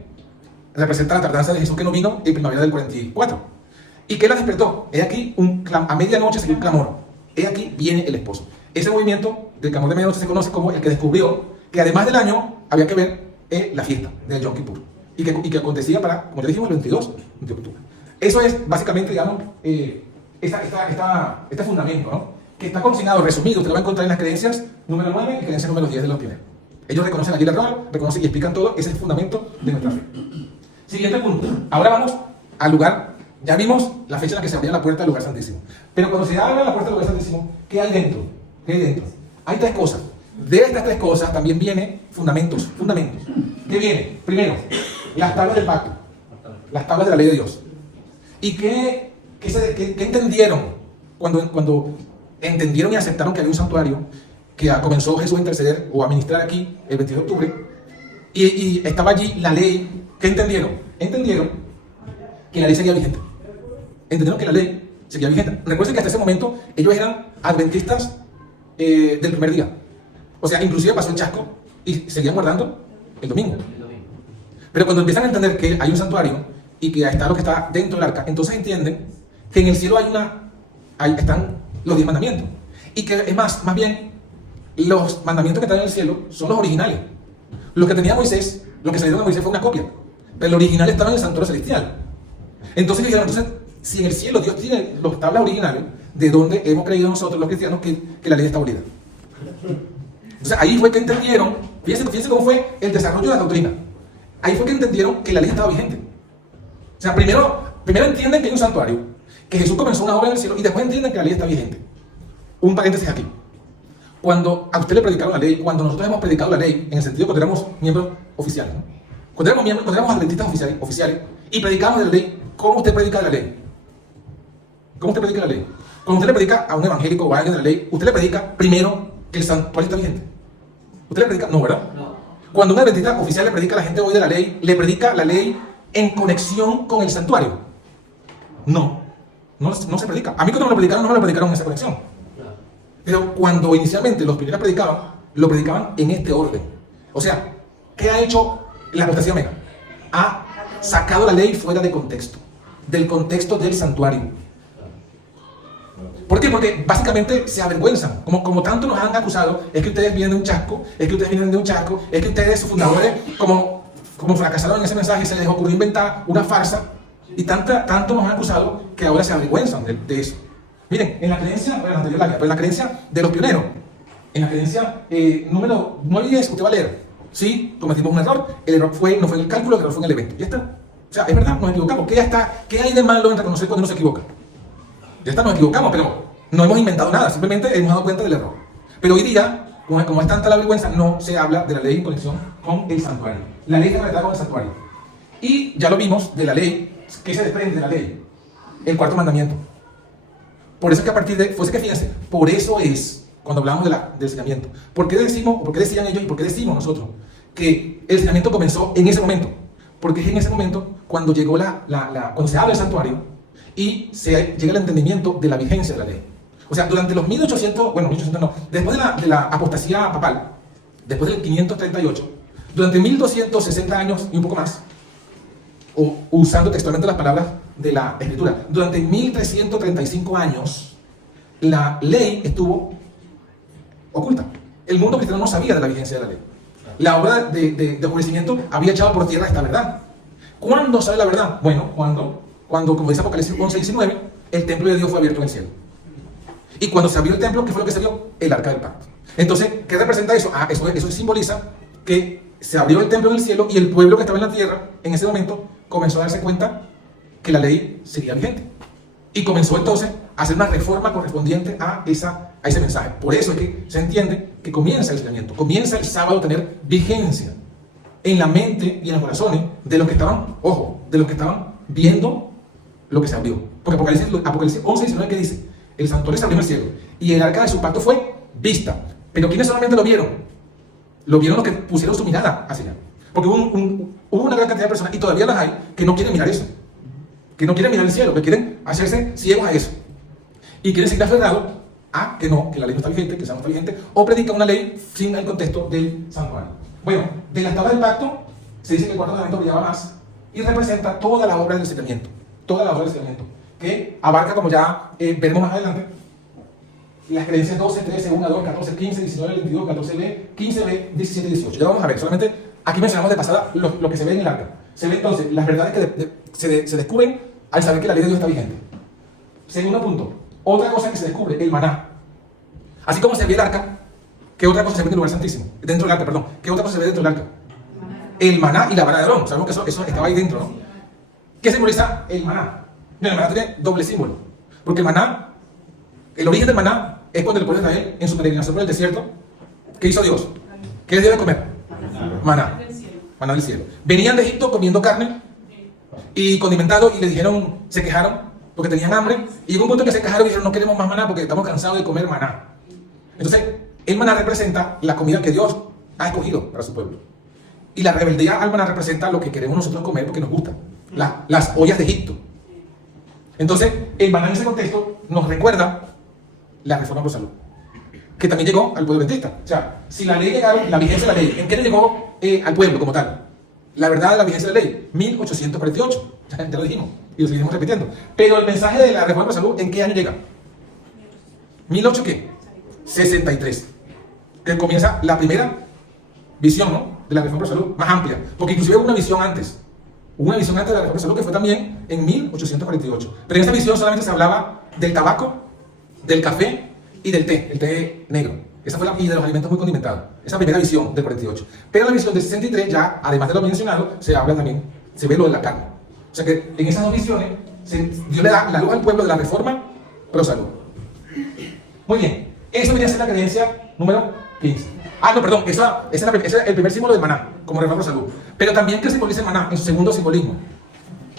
Representa la tardanza de Jesús que no vino en primavera del 44. ¿Y qué la despertó? He aquí, a medianoche se dio un clamor. He aquí viene el esposo. Ese movimiento del clamor de medianoche se conoce como el que descubrió que además del año había que ver la fiesta del Yom Kippur. Y que acontecía como ya dijimos, el 22 de octubre. Eso es básicamente, digamos, este fundamento, ¿no? Que está consignado, resumido, usted lo va a encontrar en las creencias número 9 y creencias número 10 de los pioneros. Ellos reconocen allí el error, reconocen y explican todo, ese es el fundamento de nuestra fe. Siguiente punto. Ahora vamos al lugar. Ya vimos la fecha en la que se abría la puerta del lugar santísimo. Pero cuando se abre la puerta del lugar santísimo, ¿qué hay dentro? ¿Qué hay dentro? Hay 3 cosas. De estas 3 cosas también vienen fundamentos. ¿Qué viene? Primero, las tablas del pacto. Las tablas de la ley de Dios. ¿Y qué entendieron cuando entendieron y aceptaron que había un santuario que comenzó Jesús a interceder o a ministrar aquí el 22 de octubre? Y estaba allí la ley. ¿Qué entendieron? Entendieron que la ley seguía vigente. Entendieron que la ley seguía vigente. Recuerden que hasta ese momento ellos eran adventistas del primer día. O sea, inclusive pasó el chasco y seguían guardando el domingo. Pero cuando empiezan a entender que hay un santuario y que está lo que está dentro del arca, entonces entienden que en el cielo ahí están los 10 mandamientos. Y que es más bien, los mandamientos que están en el cielo son los originales. Los que tenía Moisés, lo que salieron de Moisés fue una copia, pero el original estaba en el santuario celestial. Entonces dijeron, si en el cielo Dios tiene los tablas originales, ¿de dónde hemos creído nosotros los cristianos que la ley está abolida? Entonces ahí fue que entendieron, fíjense cómo fue el desarrollo de la doctrina. Ahí fue que entendieron que la ley estaba vigente. O sea, primero entienden que hay un santuario, que Jesús comenzó una obra en el cielo, y después entienden que la ley está vigente. Un paréntesis aquí. Cuando a usted le predicaron la ley, cuando nosotros hemos predicado la ley, en el sentido que éramos miembros oficiales, ¿no? Cuando éramos adventistas oficiales, y predicamos de la ley, ¿cómo usted predica de la ley? ¿Cómo usted predica la ley? Cuando usted le predica a un evangélico o a alguien de la ley, usted le predica primero que el santuario está vigente. Usted le predica, no, ¿verdad? No. Cuando un adventista oficial le predica a la gente hoy de la ley, le predica la ley en conexión con el santuario. No se predica. A mí cuando me lo predicaron en esa conexión. Pero cuando inicialmente los primeros predicaban, lo predicaban en este orden. O sea, ¿qué ha hecho la apostasía omega? Ha sacado la ley fuera de contexto, del contexto del santuario. ¿Por qué? Porque básicamente se avergüenzan. Como tanto nos han acusado, es que ustedes vienen de un chasco, es que ustedes, sus fundadores, como fracasaron en ese mensaje, se les ocurrió inventar una farsa, y tanto nos han acusado que ahora se avergüenzan de eso. Miren, en la creencia, bueno, anterior lágrima, pero en la creencia de los pioneros, en la creencia número 9 y 10, usted va a leer, sí, cometimos un error, el error no fue en el cálculo, el error fue en el evento, ya está. O sea, es verdad, nos equivocamos, ¿qué hay de malo en reconocer cuando uno se equivoca? Ya está, nos equivocamos, pero no hemos inventado nada, simplemente hemos dado cuenta del error. Pero hoy día, como es tanta la vergüenza, no se habla de la ley en conexión con el santuario. La ley está conectada con el santuario. Y ya lo vimos de la ley, ¿qué se desprende de la ley? El cuarto mandamiento. Por eso es que a partir de, fíjense, por eso es, cuando hablamos del enseñamiento, ¿por qué decían ellos y por qué decimos nosotros que el enseñamiento comenzó en ese momento? Porque es en ese momento cuando llegó cuando se abre el santuario y llega el entendimiento de la vigencia de la ley. O sea, durante los 1800 no, después de la apostasía papal, después del 538, durante 1260 años y un poco más, usando textualmente las palabras de la Escritura, durante 1335 años, la ley estuvo oculta. El mundo cristiano no sabía de la vigencia de la ley. La obra de oscurecimiento había echado por tierra esta verdad. ¿Cuándo sale la verdad? Bueno, cuando como dice Apocalipsis 11:19, el templo de Dios fue abierto en el cielo. Y cuando se abrió el templo, ¿qué fue lo que se vio? El arca del pacto. Entonces, ¿qué representa eso? Eso simboliza que se abrió el templo en el cielo y el pueblo que estaba en la tierra, en ese momento, comenzó a darse cuenta que la ley seguía vigente. Y comenzó entonces a hacer una reforma correspondiente a ese mensaje. Por eso es que se entiende que comienza el enseñamiento, comienza el sábado a tener vigencia en la mente y en los corazones de los que estaban, de los que estaban viendo lo que se abrió. Porque Apocalipsis 11:19 que dice, el santuario se abrió en el cielo y el arca de su pacto fue vista. Pero ¿quiénes solamente lo vieron? Lo vieron los que pusieron su mirada hacia allá. Porque hubo una gran cantidad de personas, y todavía las hay, que no quieren mirar eso. Que no quieren mirar el cielo, que quieren hacerse ciegos a eso. Y quieren seguir aferrados a que la ley no está vigente, que el santo no está vigente, o predican una ley sin el contexto del santuario. Bueno, de las tablas del pacto, se dice que el cuarto mandamiento brillaba más, y representa toda la obra del enseñamiento. Toda la obra del enseñamiento. Que abarca, como ya veremos más adelante, las creencias 12, 13, 1, 2, 14, 15, 19, 22, 14b, 15b, 17 y 18. Ya vamos a ver, solamente aquí mencionamos de pasada lo que se ve en el arca. Se ve entonces las verdades que se descubren al saber que la ley de Dios está vigente. Segundo punto, otra cosa que se descubre, el maná. Así como se ve el arca, ¿qué otra cosa se ve en el lugar santísimo? Dentro del arca, perdón. ¿Qué otra cosa se ve dentro del arca? El maná y la vara de Aarón. Sabemos que eso estaba ahí dentro, ¿no? ¿Qué simboliza el maná? El maná tiene doble símbolo. Porque el maná, el origen del maná es cuando el pueblo de Israel, en su peregrinación por el desierto, ¿qué hizo Dios? ¿Qué les dio de comer? Maná. Maná del cielo. Venían de Egipto comiendo carne y condimentado, y le dijeron, se quejaron porque tenían hambre, y llegó un punto en que se quejaron y dijeron, no queremos más maná porque estamos cansados de comer maná. Entonces, el maná representa la comida que Dios ha escogido para su pueblo. Y la rebeldía al maná representa lo que queremos nosotros comer porque nos gusta. Las ollas de Egipto. Entonces, el maná en ese contexto nos recuerda la reforma por salud, que también llegó al pueblo adventista. O sea, si la ley llegaron, la vigencia de la ley, ¿en qué le llegó al pueblo como tal? la verdad de la vigencia de la ley, 1848, ya lo dijimos y lo seguimos repitiendo. Pero el mensaje de la reforma de salud, ¿en qué año llega? ¿1800 qué? 63, que comienza la primera visión, ¿no?, de la reforma de salud más amplia, porque inclusive hubo una visión antes de la reforma de salud que fue también en 1848, pero en esta visión solamente se hablaba del tabaco, del café y del té, el té negro. Esa fue y de los alimentos muy condimentados. Esa primera visión del 48. Pero en la visión del 63 ya, además de lo mencionado, se habla también, se ve lo de la carne. O sea que en esas dos visiones, Dios le da la luz al pueblo de la reforma pro salud. Muy bien. Eso debería ser la creencia número 15. Ah, no, perdón. Ese es el primer símbolo del maná, como reforma pro salud. Pero también, ¿qué simboliza el maná? En su segundo simbolismo.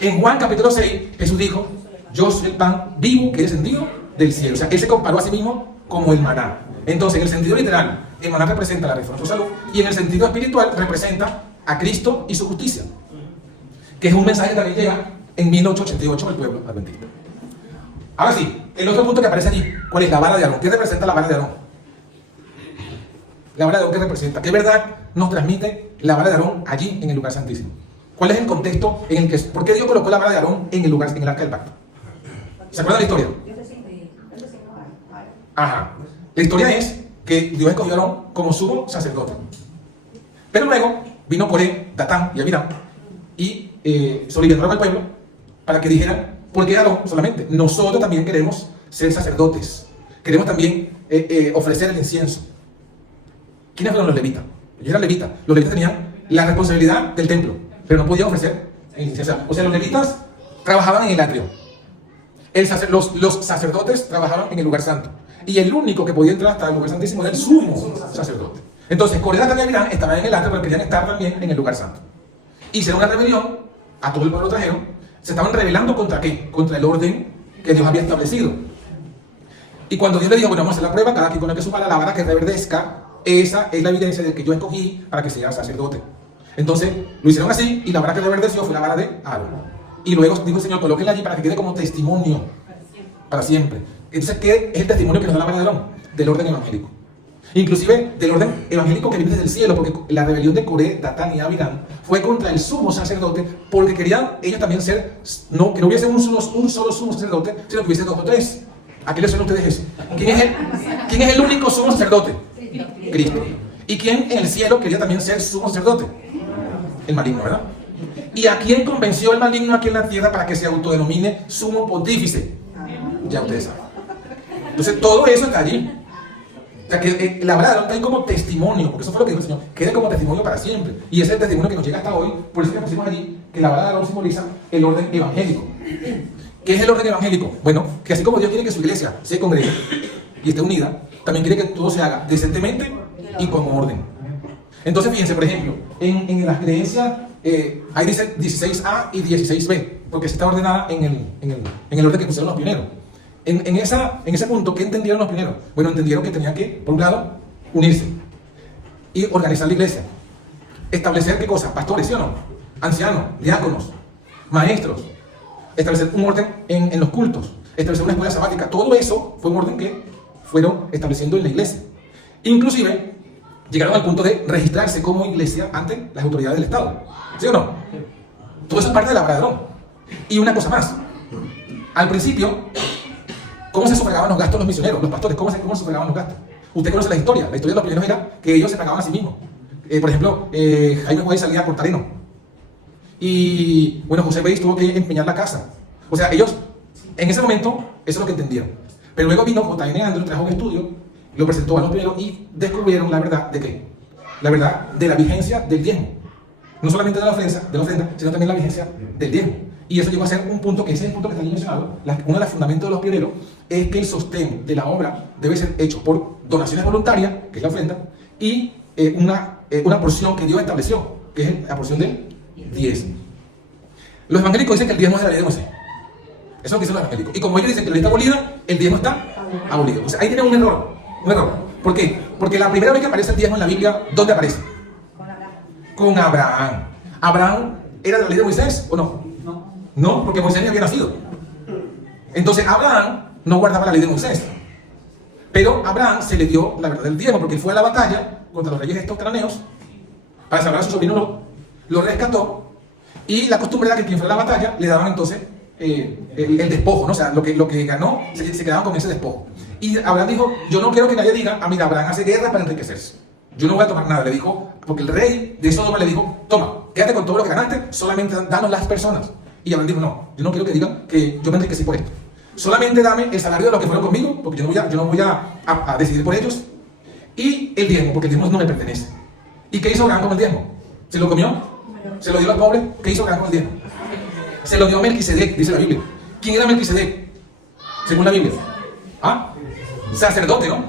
En Juan capítulo 6, Jesús dijo: yo soy el pan vivo que he descendido del cielo. O sea, él se comparó a sí mismo como el maná. Entonces, en el sentido literal, el maná representa la reforma pro salud, y en el sentido espiritual representa a Cristo y su justicia, que es un mensaje que también llega en 1888 al pueblo adventista. Ahora sí, el otro punto que aparece allí, ¿cuál es? La vara de Aarón. ¿Qué representa la vara de Aarón? La vara de Aarón, ¿qué representa? ¿Qué verdad nos transmite la vara de Aarón allí en el lugar santísimo? ¿Cuál es el contexto en el que... ¿Por qué Dios colocó la vara de Aarón en el arca del pacto? ¿Se acuerdan de la historia? Ajá. La historia es que Dios escogió a Aarón como sumo sacerdote. Pero luego vino Coré, Datán y Abiram y soliviantaron al pueblo para que dijeran: ¿por qué Aarón solamente? Nosotros también queremos ser sacerdotes. Queremos también ofrecer el incienso. ¿Quiénes fueron los levitas? Ellos eran levitas. Los levitas tenían la responsabilidad del templo, pero no podían ofrecer el incienso. O sea, los levitas trabajaban en el atrio. Los sacerdotes trabajaban en el lugar santo. Y el único que podía entrar hasta el lugar santísimo era el sumo sacerdote. Entonces, Coré, Datán y Abiram estaban en el atrio, pero querían estar también en el lugar santo. Hicieron una rebelión, a todo el pueblo lo trajeron. Se estaban rebelando ¿contra qué? Contra el orden que Dios había establecido. Y cuando Dios le dijo: bueno, vamos a hacer la prueba, cada quien con la que suba la vara que reverdezca, esa es la evidencia de que yo escogí para que sea sacerdote. Entonces, lo hicieron así, y la vara que reverdeció fue la vara de Aarón. Y luego dijo el Señor: colóquenla allí para que quede como testimonio para siempre. Entonces, ¿qué es el testimonio que nos da la vara de Aarón? Del orden evangélico. Inclusive del orden evangélico que viene desde el cielo, porque la rebelión de Coré, Datán y Abiram fue contra el sumo sacerdote, porque querían ellos también ser, que no hubiese un solo sumo sacerdote, sino que hubiese 2 o 3. ¿A qué les suena a ustedes eso? ¿Quién es el único sumo sacerdote? Cristo. ¿Y quién en el cielo quería también ser sumo sacerdote? El maligno, ¿verdad? ¿Y a quién convenció el maligno aquí en la tierra para que se autodenomine sumo pontífice? Ya ustedes saben. Entonces todo eso está allí. O sea que la vara de Aarón está ahí como testimonio, porque eso fue lo que dijo el Señor: quede como testimonio para siempre. Y ese es el testimonio que nos llega hasta hoy. Por eso que pusimos allí que la vara de Aarón simboliza el orden evangélico. ¿Qué es el orden evangélico? Bueno, que así como Dios quiere que su iglesia se congregue y esté unida, también quiere que todo se haga decentemente y con orden. Entonces, fíjense, por ejemplo, en las creencias hay 16A y 16B, porque se está ordenada en el orden que pusieron los pioneros. En ese punto, ¿qué entendieron los pioneros? Bueno, entendieron que tenían que, por un lado, unirse y organizar la iglesia. Establecer ¿qué cosa? Pastores, ¿sí o no? Ancianos, diáconos, maestros. Establecer un orden en los cultos. Establecer una escuela sabática. Todo eso fue un orden que fueron estableciendo en la iglesia. Inclusive, llegaron al punto de registrarse como iglesia ante las autoridades del Estado. ¿Sí o no? Todo eso es parte de la vara de Aarón. Y una cosa más. Al principio, ¿cómo se sufragaban los gastos los misioneros, los pastores? ¿Cómo se sufragaban los gastos? Usted conoce la historia. La historia de los pioneros era que ellos se pagaban a sí mismos. Por ejemplo, Jaime Juárez salía por Tareno. Y bueno, José Beis tuvo que empeñar la casa. O sea, ellos, en ese momento, eso es lo que entendieron. Pero luego vino J.N. Andrew, trajo un estudio, lo presentó a los pioneros y descubrieron la verdad de qué. La verdad de la vigencia del diezmo. No solamente de la ofrenda, sino también la vigencia del diezmo. Y eso llegó a ser un punto, que ese es el punto que está mencionado. Uno de los fundamentos de los pioneros es que el sostén de la obra debe ser hecho por donaciones voluntarias, que es la ofrenda, y una porción que Dios estableció, que es la porción del diezmo. Los evangélicos dicen que el diezmo es de la ley de Moisés. Eso es lo que dicen los evangélicos. Y como ellos dicen que la ley está abolida, el diezmo está abolido. O sea, ahí tienen un error. ¿Por qué? Porque la primera vez que aparece el diezmo en la Biblia, ¿dónde aparece? Con Abraham. ¿Abraham era de la ley de Moisés o no? No, porque Moisés ni había nacido. Entonces Abraham no guardaba la ley de Moisés. Pero a Abraham se le dio la verdad del diezmo, porque él fue a la batalla contra los reyes estos cananeos para salvar a su sobrino Lot. lo rescató, y la costumbre era que quien fuera a la batalla le daban entonces el despojo, ¿no? O sea, lo que ganó, se quedaban con ese despojo. Y Abraham dijo, yo no quiero que nadie diga, ah, mira, Abraham hace guerra para enriquecerse. Yo no voy a tomar nada, le dijo, porque el rey de Sodoma le dijo, toma, quédate con todo lo que ganaste, solamente danos las personas. Y Abraham dijo, no, yo no quiero que digan que yo me enriquecí por esto. Solamente dame el salario de los que fueron conmigo, porque yo no voy a decidir por ellos. Y el diezmo, porque el diezmo no me pertenece. ¿Y qué hizo Abraham con el diezmo? ¿Se lo comió? ¿Se lo dio al pobre? ¿Qué hizo Abraham con el diezmo? Se lo dio a Melquisedec, dice la Biblia. ¿Quién era Melquisedec? Según la Biblia. ¿Ah? Sacerdote, ¿no?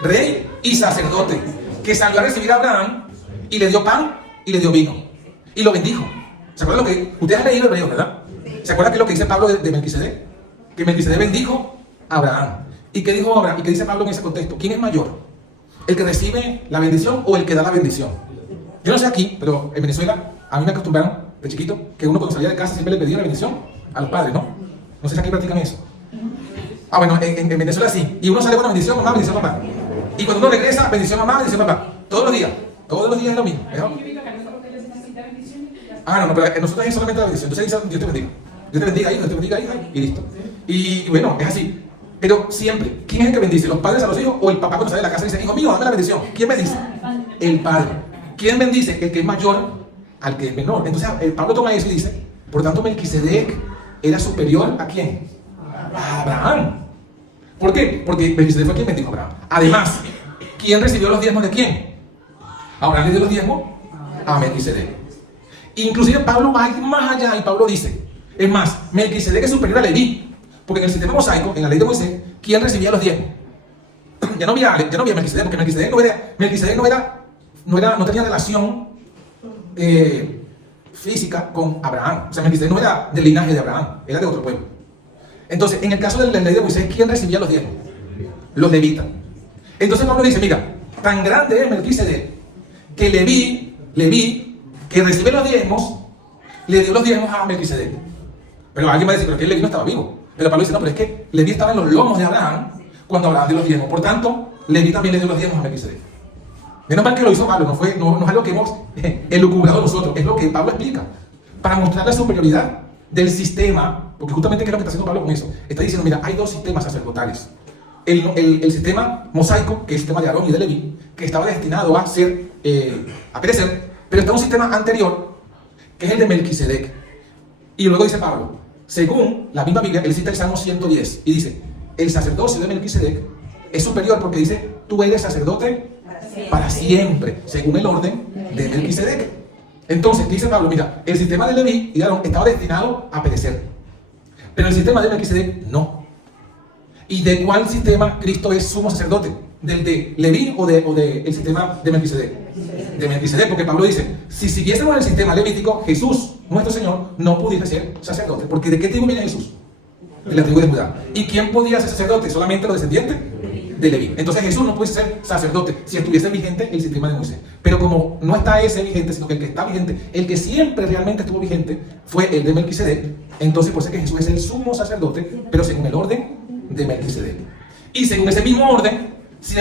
Rey y sacerdote, que salió a recibir a Abraham y le dio pan y le dio vino. Y lo bendijo. ¿Se acuerdan lo que ustedes han leído Hebreos, verdad? ¿Se acuerdan que es lo que dice Pablo de Melquisedec? Que Melquisedec bendijo a Abraham. ¿Y qué dijo Abraham? ¿Y qué dice Pablo en ese contexto? ¿Quién es mayor? ¿El que recibe la bendición o el que da la bendición? Yo no sé aquí, pero en Venezuela a mí me acostumbraron de chiquito que uno cuando salía de casa siempre le pedía la bendición a los padres, ¿no? No sé si aquí practican eso. Ah, bueno, en Venezuela sí. Y uno sale con una bendición, mamá, bendición, papá. Y cuando uno regresa, bendición, mamá, bendición, papá. Todos los días es lo mismo. Ah, no, pero nosotros es solamente la bendición. Entonces dice, Dios te bendiga. Dios te bendiga, hijo, Dios te bendiga, hija, y listo. Y bueno, es así. Pero siempre, ¿quién es el que bendice? ¿Los padres a los hijos o el papá cuando sale de la casa dice, hijo mío, dame la bendición? ¿Quién bendice? El padre. ¿Quién bendice? El que es mayor al que es menor. Entonces Pablo toma eso y dice, por tanto Melquisedec era superior ¿a quién? A Abraham. ¿Por qué? Porque Melquisedec fue quien bendijo a Abraham. Además, ¿quién recibió los diezmos de quién? Abraham le dio los diezmos a Melquisedec. Inclusive Pablo va más allá y Pablo dice, es más, Melquisedec es superior a Leví. Porque en el sistema mosaico, en la ley de Moisés, ¿quién recibía los diezmos? Ya no había Melquisedec, porque Melquisedec no tenía relación física con Abraham. O sea, Melquisedec no era del linaje de Abraham, era de otro pueblo. Entonces, en el caso de la ley de Moisés, ¿quién recibía los diezmos? Los levitas. Entonces Pablo dice, mira, tan grande es Melquisedec que Leví, que recibe los diezmos, le dio los diezmos a Melquisedec. Pero alguien va a decir, pero que Leví no estaba vivo. Pero Pablo dice, no, pero es que Leví estaba en los lomos de Abraham cuando Abraham dio los diezmos. Por tanto, Leví también le dio los diezmos a Melquisedec. Menos mal que lo hizo Pablo, no es algo que hemos elucubrado nosotros, es lo que Pablo explica. Para mostrar la superioridad del sistema, porque justamente ¿qué es lo que está haciendo Pablo con eso? Está diciendo, mira, hay dos sistemas sacerdotales. El sistema mosaico, que es el sistema de Aarón y de Leví, que estaba destinado a perecer, pero está un sistema anterior, que es el de Melquisedec. Y luego dice Pablo, según la misma Biblia, él cita el Salmo 110 y dice, el sacerdocio de Melquisedec es superior porque dice, tú eres sacerdote para siempre, según el orden de Melquisedec. Entonces, dice Pablo, mira, el sistema de Leví y de Aarón estaba destinado a perecer, pero el sistema de Melquisedec no. ¿Y de cuál sistema Cristo es sumo sacerdote? ¿Del de Leví o del sistema de Melquisedec? De Melquisedec, porque Pablo dice, si siguiésemos el sistema levítico, Jesús, nuestro Señor, no pudiera ser sacerdote. Porque ¿de qué tribu viene Jesús? De la tribu de Judá. ¿Y quién podía ser sacerdote? Solamente los descendientes de Leví. Entonces Jesús no puede ser sacerdote si estuviese vigente el sistema de Moisés. Pero como no está ese vigente, sino que el que está vigente, el que siempre realmente estuvo vigente, fue el de Melquisedec. Entonces por eso que Jesús es el sumo sacerdote, pero según el orden de Melquisedec. Y según ese mismo orden, si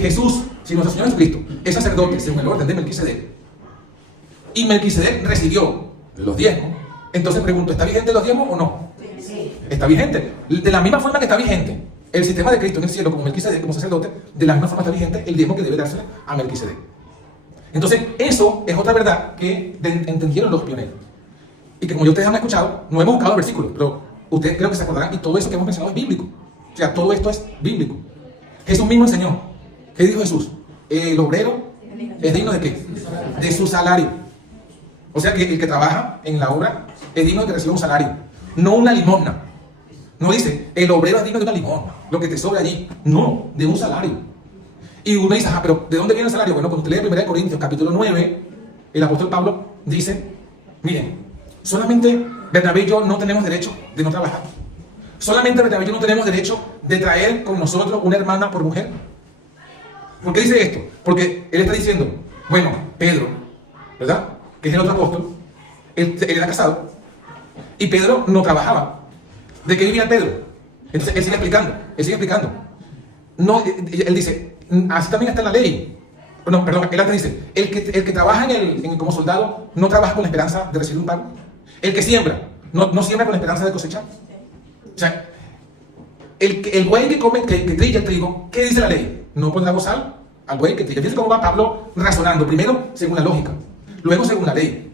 Jesús, si nuestro Señor Jesucristo es sacerdote según el orden de Melquisedec, y Melquisedec recibió los diezmos, entonces pregunto, ¿está vigente los diezmos o no? Sí. Está vigente. De la misma forma que está vigente el sistema de Cristo en el cielo como Melquisedec, como sacerdote, de la misma forma está vigente el diezmo que debe dársele a Melquisedec. Entonces, eso es otra verdad que entendieron los pioneros. Y que como ustedes han escuchado, no hemos buscado versículos, pero ustedes creo que se acordarán, y todo eso que hemos mencionado es bíblico. O sea, todo esto es bíblico. Jesús mismo enseñó. ¿Qué dijo Jesús? El obrero es digno de ¿qué? De su salario. O sea que el que trabaja en la obra es digno de que reciba un salario, no una limosna. No dice, el obrero es digno de una limosna, lo que te sobra allí. No, de un salario. Y uno dice, pero ¿de dónde viene el salario? Bueno, cuando usted lee 1 Corintios capítulo 9, el apóstol Pablo dice, miren, solamente Bernabé y yo no tenemos derecho de no trabajar. Solamente Bernabé y yo no tenemos derecho de traer con nosotros una hermana por mujer. ¿Por qué dice esto? Porque él está diciendo, bueno, Pedro, ¿verdad? Que es el otro apóstol, él era casado, y Pedro no trabajaba. ¿De qué vivía Pedro? Entonces él sigue explicando. No, él dice, así también está en la ley. No, perdón, él antes dice, el que trabaja como soldado no trabaja con la esperanza de recibir un pago. El que siembra, no siembra con la esperanza de cosechar. O sea, el buey que trilla el trigo, ¿qué dice la ley? No pondrá bozal al buey que trilla. Fíjense cómo va Pablo razonando. Primero, según la lógica. Luego, según la ley.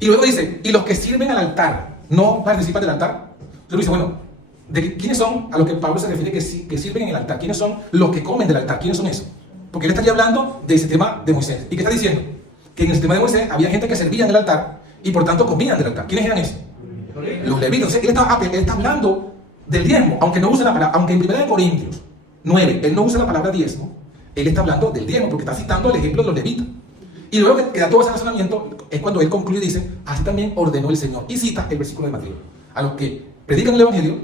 Y luego dice, y los que sirven al altar, ¿no participan del altar? Entonces dice, bueno, ¿quiénes son a los que Pablo se refiere que sirven en el altar? ¿Quiénes son los que comen del altar? ¿Quiénes son esos? Porque él estaría hablando del sistema de Moisés. ¿Y qué está diciendo? Que en el sistema de Moisés había gente que servía en el altar y por tanto comían del altar. ¿Quiénes eran esos? Los levitas. Entonces él está hablando del diezmo, aunque no usa la palabra, aunque en 1 Corintios 9 él no usa la palabra diezmo, él está hablando del diezmo porque está citando el ejemplo de los levitas. Y luego que da todo ese razonamiento es cuando él concluye y dice, así también ordenó el Señor. Y cita el versículo de Mateo. A los que predican el Evangelio,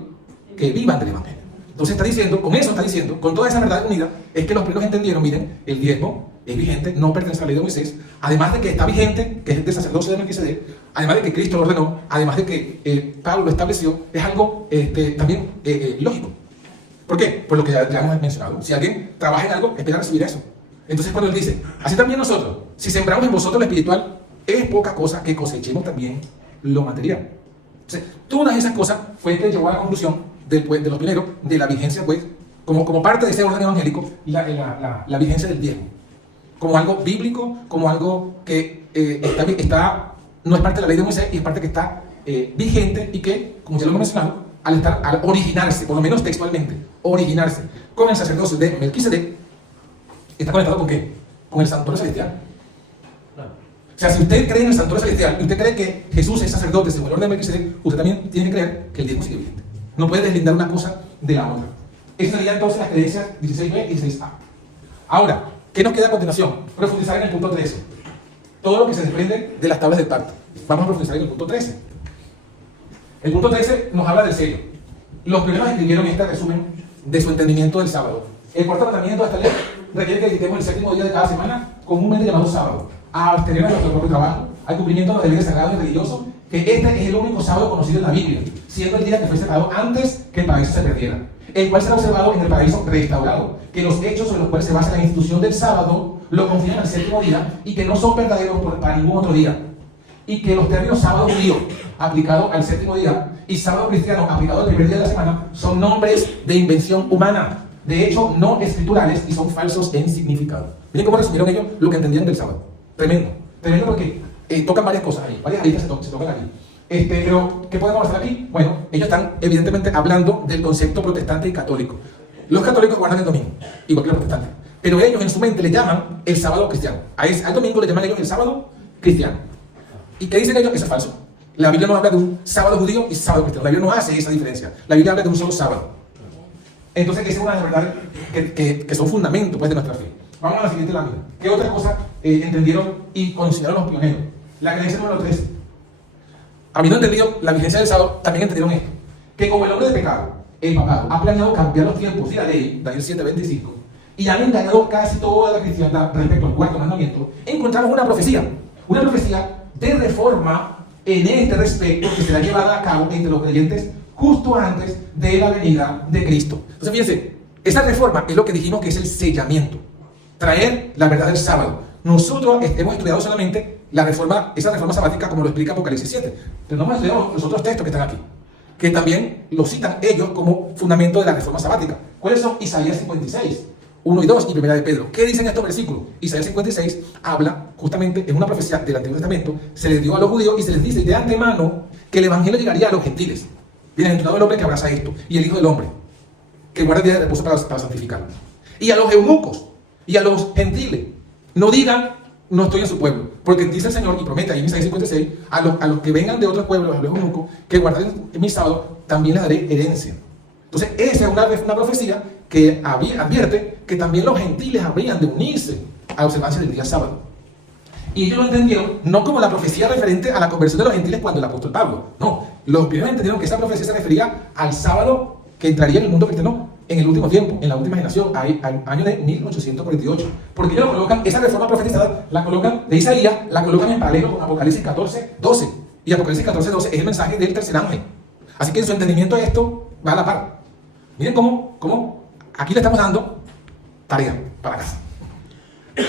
que vivan del Evangelio. Entonces está diciendo, con eso está diciendo, con toda esa verdad unida, es que los primeros entendieron, miren, el diezmo es vigente, no pertenece a la ley de Moisés, además de que está vigente, que es el de sacerdocio de Melquisedec, además de que Cristo lo ordenó, además de que Pablo lo estableció, es algo también lógico. ¿Por qué? Por lo que ya hemos mencionado. Si alguien trabaja en algo, espera recibir eso. Entonces cuando él dice, así también nosotros, si sembramos en vosotros lo espiritual, es poca cosa que cosechemos también lo material. Entonces, todas esas cosas fue que llevó a la conclusión de los pioneros de la vigencia, pues, como parte de ese orden evangélico, la vigencia del diezmo. Como algo bíblico, como algo que no es parte de la ley de Moisés y es parte que está vigente y que, como ya lo hemos mencionado, al originarse, por lo menos textualmente, originarse con el sacerdocio de Melquisedec, está conectado con ¿qué? Con el santuario celestial. O sea, si usted cree en el santuario celestial y usted cree que Jesús es sacerdote según el orden de Melquisedec, usted también tiene que creer que el diezmo sigue vigente. No puede deslindar una cosa de la otra. Esas serían entonces las creencias 16b y 16a. Ahora, ¿qué nos queda a continuación? Profundizar en el punto 13. Todo lo que se desprende de las tablas del pacto. Vamos a profundizar en el punto 13. El punto 13 nos habla del sello. Los primeros escribieron este resumen de su entendimiento del sábado. El cuarto mandamiento de esta ley requiere que editemos el séptimo día de cada semana, comúnmente llamado sábado, a abstenernos de nuestro propio trabajo, al cumplimiento de los deberes sagrados y religiosos, que este es el único sábado conocido en la Biblia, siendo el día que fue separado antes que el paraíso se perdiera, el cual será observado en el paraíso restaurado, que los hechos sobre los cuales se basa la institución del sábado lo confinan al séptimo día y que no son verdaderos para ningún otro día, y que los términos sábado judío aplicado al séptimo día y sábado cristiano aplicado al primer día de la semana son nombres de invención humana, de hecho no escriturales y son falsos en significado. Miren cómo resumieron ellos lo que entendían del sábado. Tremendo, tremendo porque tocan varias cosas ahí, varias aristas se tocan aquí. Pero, ¿qué podemos hacer aquí? Bueno, ellos están evidentemente hablando del concepto protestante y católico. Los católicos guardan el domingo, igual que los protestantes. Pero ellos en su mente le llaman el sábado cristiano. Al domingo le llaman ellos el sábado cristiano. ¿Y qué dicen ellos? Eso es falso. La Biblia no habla de un sábado judío y sábado cristiano. La Biblia no hace esa diferencia. La Biblia habla de un solo sábado. Entonces, esa es una de las verdades que son fundamentos pues, de nuestra fe. Vamos a la siguiente lámina. ¿Qué otra cosa entendieron y consideraron los pioneros? La creencia número 13. Habiendo entendido la vigencia del sábado, también entendieron esto. Que como el hombre de pecado, el papado, ha planeado cambiar los tiempos y la ley, Daniel 7:25, y han engañado casi toda la cristiandad respecto al cuarto mandamiento, encontramos una profecía de reforma en este respecto que será llevada a cabo entre los creyentes justo antes de la venida de Cristo. Entonces fíjense, esa reforma es lo que dijimos que es el sellamiento, traer la verdad del sábado. Nosotros hemos estudiado solamente esa reforma sabática como lo explica Apocalipsis 7, pero no hemos estudiado los otros textos que están aquí, que también lo citan ellos como fundamento de la reforma sabática. ¿Cuáles son? Isaías 56, 1 y 2 y 1 de Pedro. ¿Qué dicen estos versículos? Isaías 56 habla justamente en una profecía del Antiguo Testamento, se les dio a los judíos y se les dice de antemano que el evangelio llegaría a los gentiles. Bienaventurado el hombre que abraza esto, y el Hijo del Hombre, que guarda el día de reposo para santificarlo. Y a los eunucos, y a los gentiles, no digan, no estoy en su pueblo, porque dice el Señor, y promete ahí en Isaías 56, a los que vengan de otros pueblos, a los eunucos, que guarden mi sábado, también les daré herencia. Entonces, esa es una profecía que advierte que también los gentiles habrían de unirse a la observancia del día sábado. Y ellos lo entendieron no como la profecía referente a la conversión de los gentiles cuando el apóstol Pablo. No, los primeros entendieron que esa profecía se refería al sábado que entraría en el mundo cristiano en el último tiempo, en la última generación, al año de 1848. Porque ellos lo colocan, esa reforma profetizada, la colocan de Isaías, la colocan en paralelo con Apocalipsis 14:12. Y Apocalipsis 14:12 es el mensaje del tercer ángel. Así que en su entendimiento de esto va a la par. Miren cómo aquí le estamos dando tarea para casa.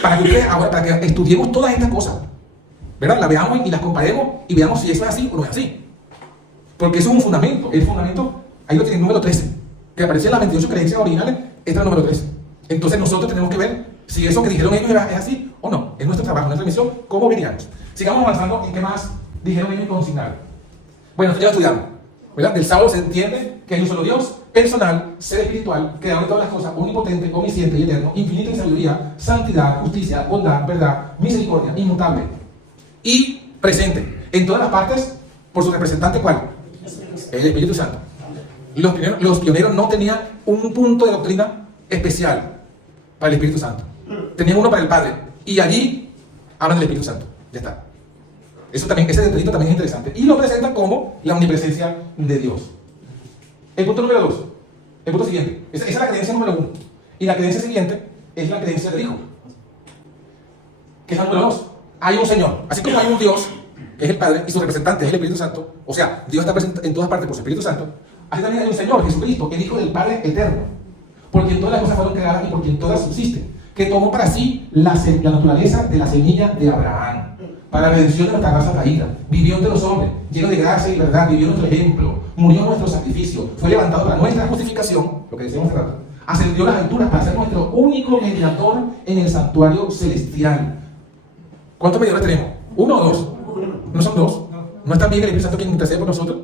para que estudiemos todas estas cosas, ¿verdad? Las veamos y las comparemos y veamos si eso es así o no es así. Porque eso es un fundamento. El fundamento, ahí lo tiene el número 13, que aparecía en las 28 creencias originales, este es el número 13. Entonces nosotros tenemos que ver si eso que dijeron ellos es así o no. Es nuestro trabajo, nuestra misión como cristianos. Sigamos avanzando en qué más dijeron ellos y consignaron. Bueno, ya lo estudiamos, ¿verdad? Del sábado se entiende que hay un solo Dios, personal, ser espiritual, creador de todas las cosas, omnipotente, omnisciente y eterno, infinito en sabiduría, santidad, justicia, bondad, verdad, misericordia, inmutable y presente en todas las partes por su representante, ¿cuál? El Espíritu Santo. Los pioneros no tenían un punto de doctrina especial para el Espíritu Santo. Tenían uno para el Padre. Y allí hablan del Espíritu Santo. Ya está. Eso también, ese detallito también es interesante. Y lo presentan como la omnipresencia de Dios. El punto número 2. El punto siguiente. Esa es la creencia número 1. Y la creencia siguiente es la creencia del Hijo. Que es la número 2. Hay un Señor. Así como hay un Dios, que es el Padre, y su representante es el Espíritu Santo. O sea, Dios está presente en todas partes por su Espíritu Santo. Así también hay un Señor, Jesucristo, el Hijo del Padre eterno, por quien todas las cosas fueron creadas y por quien todas subsisten, que tomó para sí la naturaleza de la semilla de Abraham, para la redención de nuestra raza caída, vivió entre los hombres, lleno de gracia y verdad, vivió nuestro ejemplo, murió nuestro sacrificio, fue levantado para nuestra justificación, lo que decíamos hace rato, ascendió las alturas para ser nuestro único mediador en el santuario celestial. ¿Cuántos mediadores tenemos? ¿Uno o dos? ¿No son dos? ¿No está bien el Espíritu Santo quien intercede por nosotros?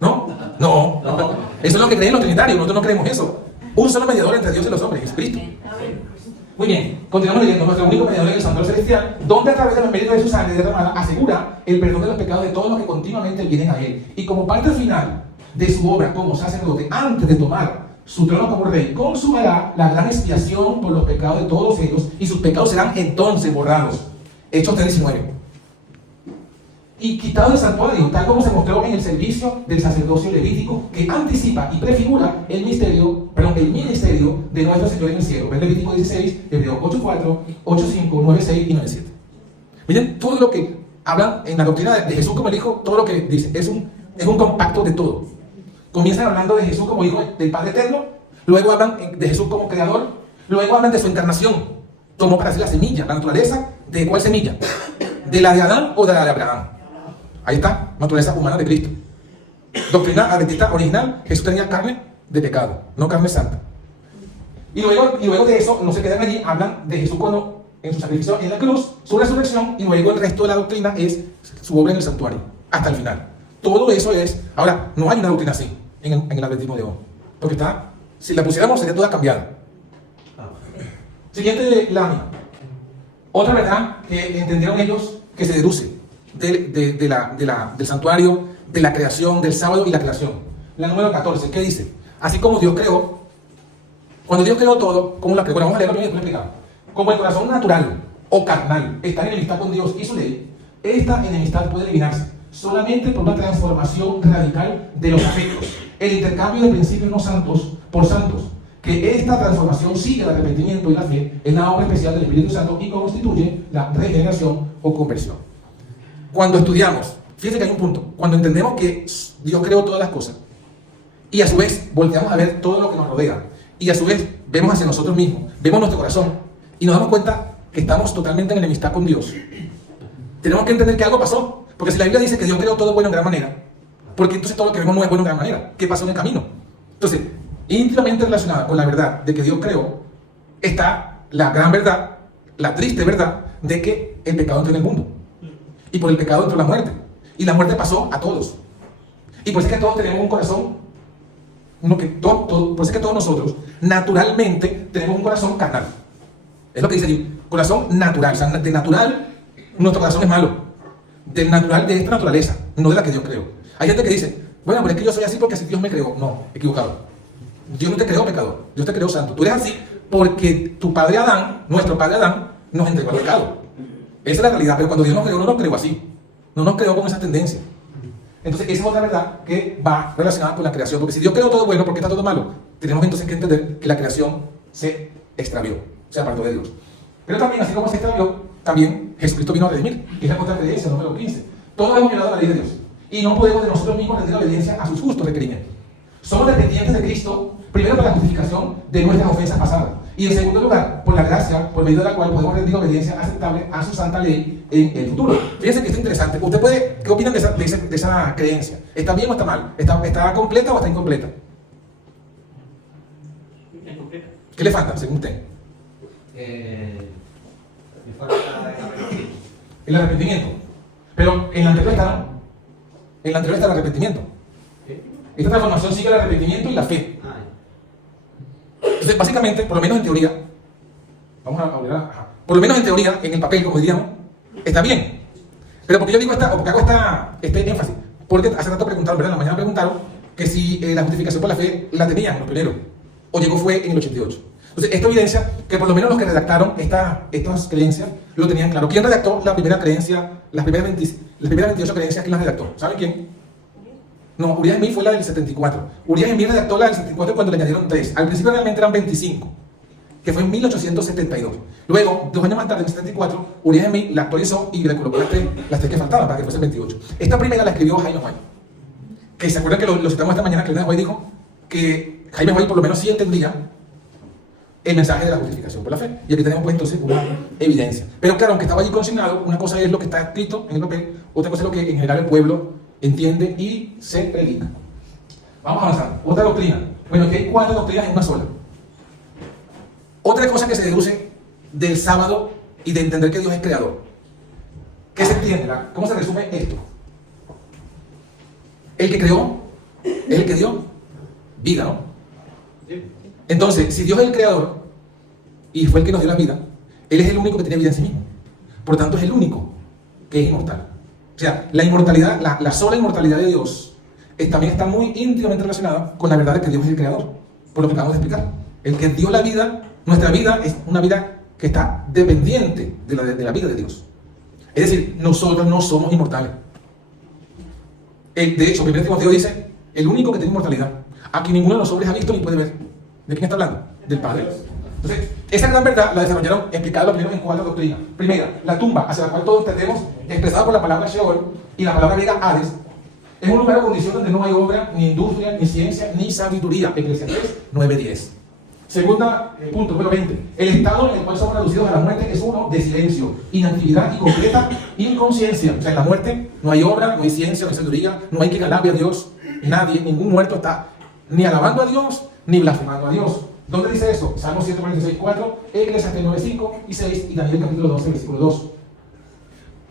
¿No? No. Eso es lo que creen los trinitarios, nosotros no creemos eso. Un solo mediador entre Dios y los hombres, Jesucristo. Muy bien, continuamos leyendo. Nuestro único mediador en el santuario celestial, donde a través de los méritos de su sangre derramada asegura el perdón de los pecados de todos los que continuamente vienen a él. Y como parte final de su obra como sacerdote, antes de tomar su trono como rey, consumará la gran expiación por los pecados de todos ellos, y sus pecados serán entonces borrados. Hechos 3:19. Y quitado del santuario, tal como se mostró en el servicio del sacerdocio levítico, que anticipa y prefigura el ministerio de nuestro Señor en el cielo. Ven Levítico 16, Hebreos 8:4, 8:5, 9:6 y 9:7. Miren, todo lo que hablan en la doctrina de Jesús como el Hijo, todo lo que dice, es un compacto de todo. Comienzan hablando de Jesús como Hijo del Padre Eterno, luego hablan de Jesús como Creador, luego hablan de su encarnación. Tomó para sí la semilla, la naturaleza. ¿De cuál semilla? ¿De la de Adán o de la de Abraham? Ahí está, naturaleza humana de Cristo. Doctrina adventista original, Jesús tenía carne de pecado, no carne santa. Y luego de eso, no se quedan allí, hablan de Jesús cuando en su sacrificio en la cruz, su resurrección, y luego el resto de la doctrina es su obra en el santuario, hasta el final. Todo eso es, ahora, no hay una doctrina así en el adventismo de hoy. Porque está, si la pusiéramos sería toda cambiada. Siguiente lámina. Otra verdad que entendieron ellos que se deduce del santuario, de la creación, del sábado y la creación. La número 14, ¿qué dice? Así como Dios creó, cuando Dios creó todo, ¿cómo la creó? Bueno, vamos a leerlo bien y después explicamos. Como el corazón natural o carnal está en enemistad con Dios y su ley, esta enemistad puede eliminarse solamente por una transformación radical de los afectos, el intercambio de principios no santos por santos, que esta transformación sigue el arrepentimiento y la fe en la obra especial del Espíritu Santo y constituye la regeneración o conversión. Cuando estudiamos, fíjense que hay un punto, cuando entendemos que Dios creó todas las cosas y a su vez volteamos a ver todo lo que nos rodea y a su vez vemos hacia nosotros mismos, vemos nuestro corazón y nos damos cuenta que estamos totalmente en enemistad con Dios, tenemos que entender que algo pasó. Porque si la Biblia dice que Dios creó todo bueno en gran manera, porque entonces todo lo que vemos no es bueno en gran manera. ¿Qué pasó en el camino? Entonces, íntimamente relacionada con la verdad de que Dios creó, está la gran verdad, la triste verdad, de que el pecado entró en el mundo. Y por el pecado entró la muerte. Y la muerte pasó a todos. Y por eso es que todos tenemos un corazón, por eso es que todos nosotros, naturalmente, tenemos un corazón carnal. Es lo que dice allí, corazón natural. O sea, de natural, nuestro corazón es malo. Del natural de esta naturaleza, no de la que Dios creó. Hay gente que dice, bueno, pero es que yo soy así porque así Dios me creó. No, equivocado. Dios no te creó pecador, Dios te creó santo. Tú eres así porque tu padre Adán, nuestro padre Adán, nos entregó al pecado. Esa es la realidad, pero cuando Dios nos creó, no nos creó así. No nos creó con esa tendencia. Entonces, esa es otra verdad que va relacionada con la creación. Porque si Dios creó todo bueno, ¿por qué está todo malo? Tenemos entonces que entender que la creación se extravió, se apartó de Dios. Pero también, así como se extravió, también Jesucristo vino a redimir, que es la contracreencia, número 15. Todos hemos violado la ley de Dios y no podemos de nosotros mismos rendir obediencia a sus justos requerimientos. Somos dependientes de Cristo, primero por la justificación de nuestras ofensas pasadas y en segundo lugar, por por la gracia, por medio de la cual podemos rendir obediencia aceptable a su santa ley en el futuro. Fíjense que esto es interesante. ¿Usted puede, qué opinan de esa creencia? ¿Está bien o está mal? ¿Está completa o está incompleta? Incompleta. ¿Qué le falta, según usted? Me falta El arrepentimiento. Pero en la anterior está, ¿no? En la anterior está el arrepentimiento. Esta transformación sigue el arrepentimiento y la fe. Entonces, básicamente, por lo menos en teoría, vamos a volver a... Por lo menos en teoría, en el papel, como diríamos, está bien. Pero porque yo digo esta, o porque hago este énfasis, porque hace rato preguntaron, ¿verdad? En la mañana preguntaron que si la justificación por la fe la tenían los pioneros, o llegó fue en el 88. Entonces, esto evidencia que por lo menos los que redactaron estas creencias lo tenían claro. ¿Quién redactó la primera creencia, las primeras 28 creencias? ¿Quién las redactó? ¿Saben quién? No, Urias Smith fue la del 74. Urias Smith redactó la del 74 cuando le añadieron 3. Al principio realmente eran 25, que fue en 1872. Luego, 2 años más tarde, en 74, Urias Smith la actualizó y le colocó las tres que faltaban para que fuesen 28. Esta primera la escribió Jaime White. Que se acuerdan que lo citamos esta mañana, que White dijo que Jaime White por lo menos sí entendía el mensaje de la justificación por la fe. Y aquí tenemos pues entonces una evidencia. Pero claro, aunque estaba allí consignado, una cosa es lo que está escrito en el papel, otra cosa es lo que en general el pueblo entiende y se predica. Vamos a avanzar. Otra doctrina. Bueno, aquí hay 4 doctrinas en una sola. Otra cosa que se deduce del sábado y de entender que Dios es creador. ¿Qué se entiende? ¿Cómo se resume esto? El que creó es el que dio vida, ¿no? Entonces, si Dios es el creador y fue el que nos dio la vida, Él es el único que tiene vida en sí mismo. Por lo tanto, es el único que es inmortal. O sea, la inmortalidad, la sola inmortalidad de Dios también está muy íntimamente relacionada con la verdad de que Dios es el creador. Por lo que acabamos de explicar. El que dio la vida, nuestra vida es una vida que está dependiente de la vida de Dios. Es decir, nosotros no somos inmortales. De hecho, 1 Timoteo dice, el único que tiene inmortalidad, a quien ninguno de los hombres ha visto ni puede ver. ¿De quién está hablando? Del Padre. Entonces, esa gran verdad la desarrollaron explicada primero en 4 doctrinas. Primera, la tumba, hacia la cual todos entendemos, expresada por la palabra Sheol y la palabra griega Hades, es un lugar o condición donde no hay obra, ni industria, ni ciencia, ni sabiduría. Eclesiastés 9:10. Segunda, punto número 20. El estado en el cual somos reducidos a la muerte es uno de silencio, inactividad y completa inconsciencia. O sea, en la muerte no hay obra, no hay ciencia, no hay sabiduría, no hay quien alabe a Dios. Nadie, ningún muerto está ni alabando a Dios, ni blasfemando a Dios. ¿Dónde dice eso? Salmo 146:4, Eclesiastés 9:5 y 6 y Daniel capítulo 12, versículo 2.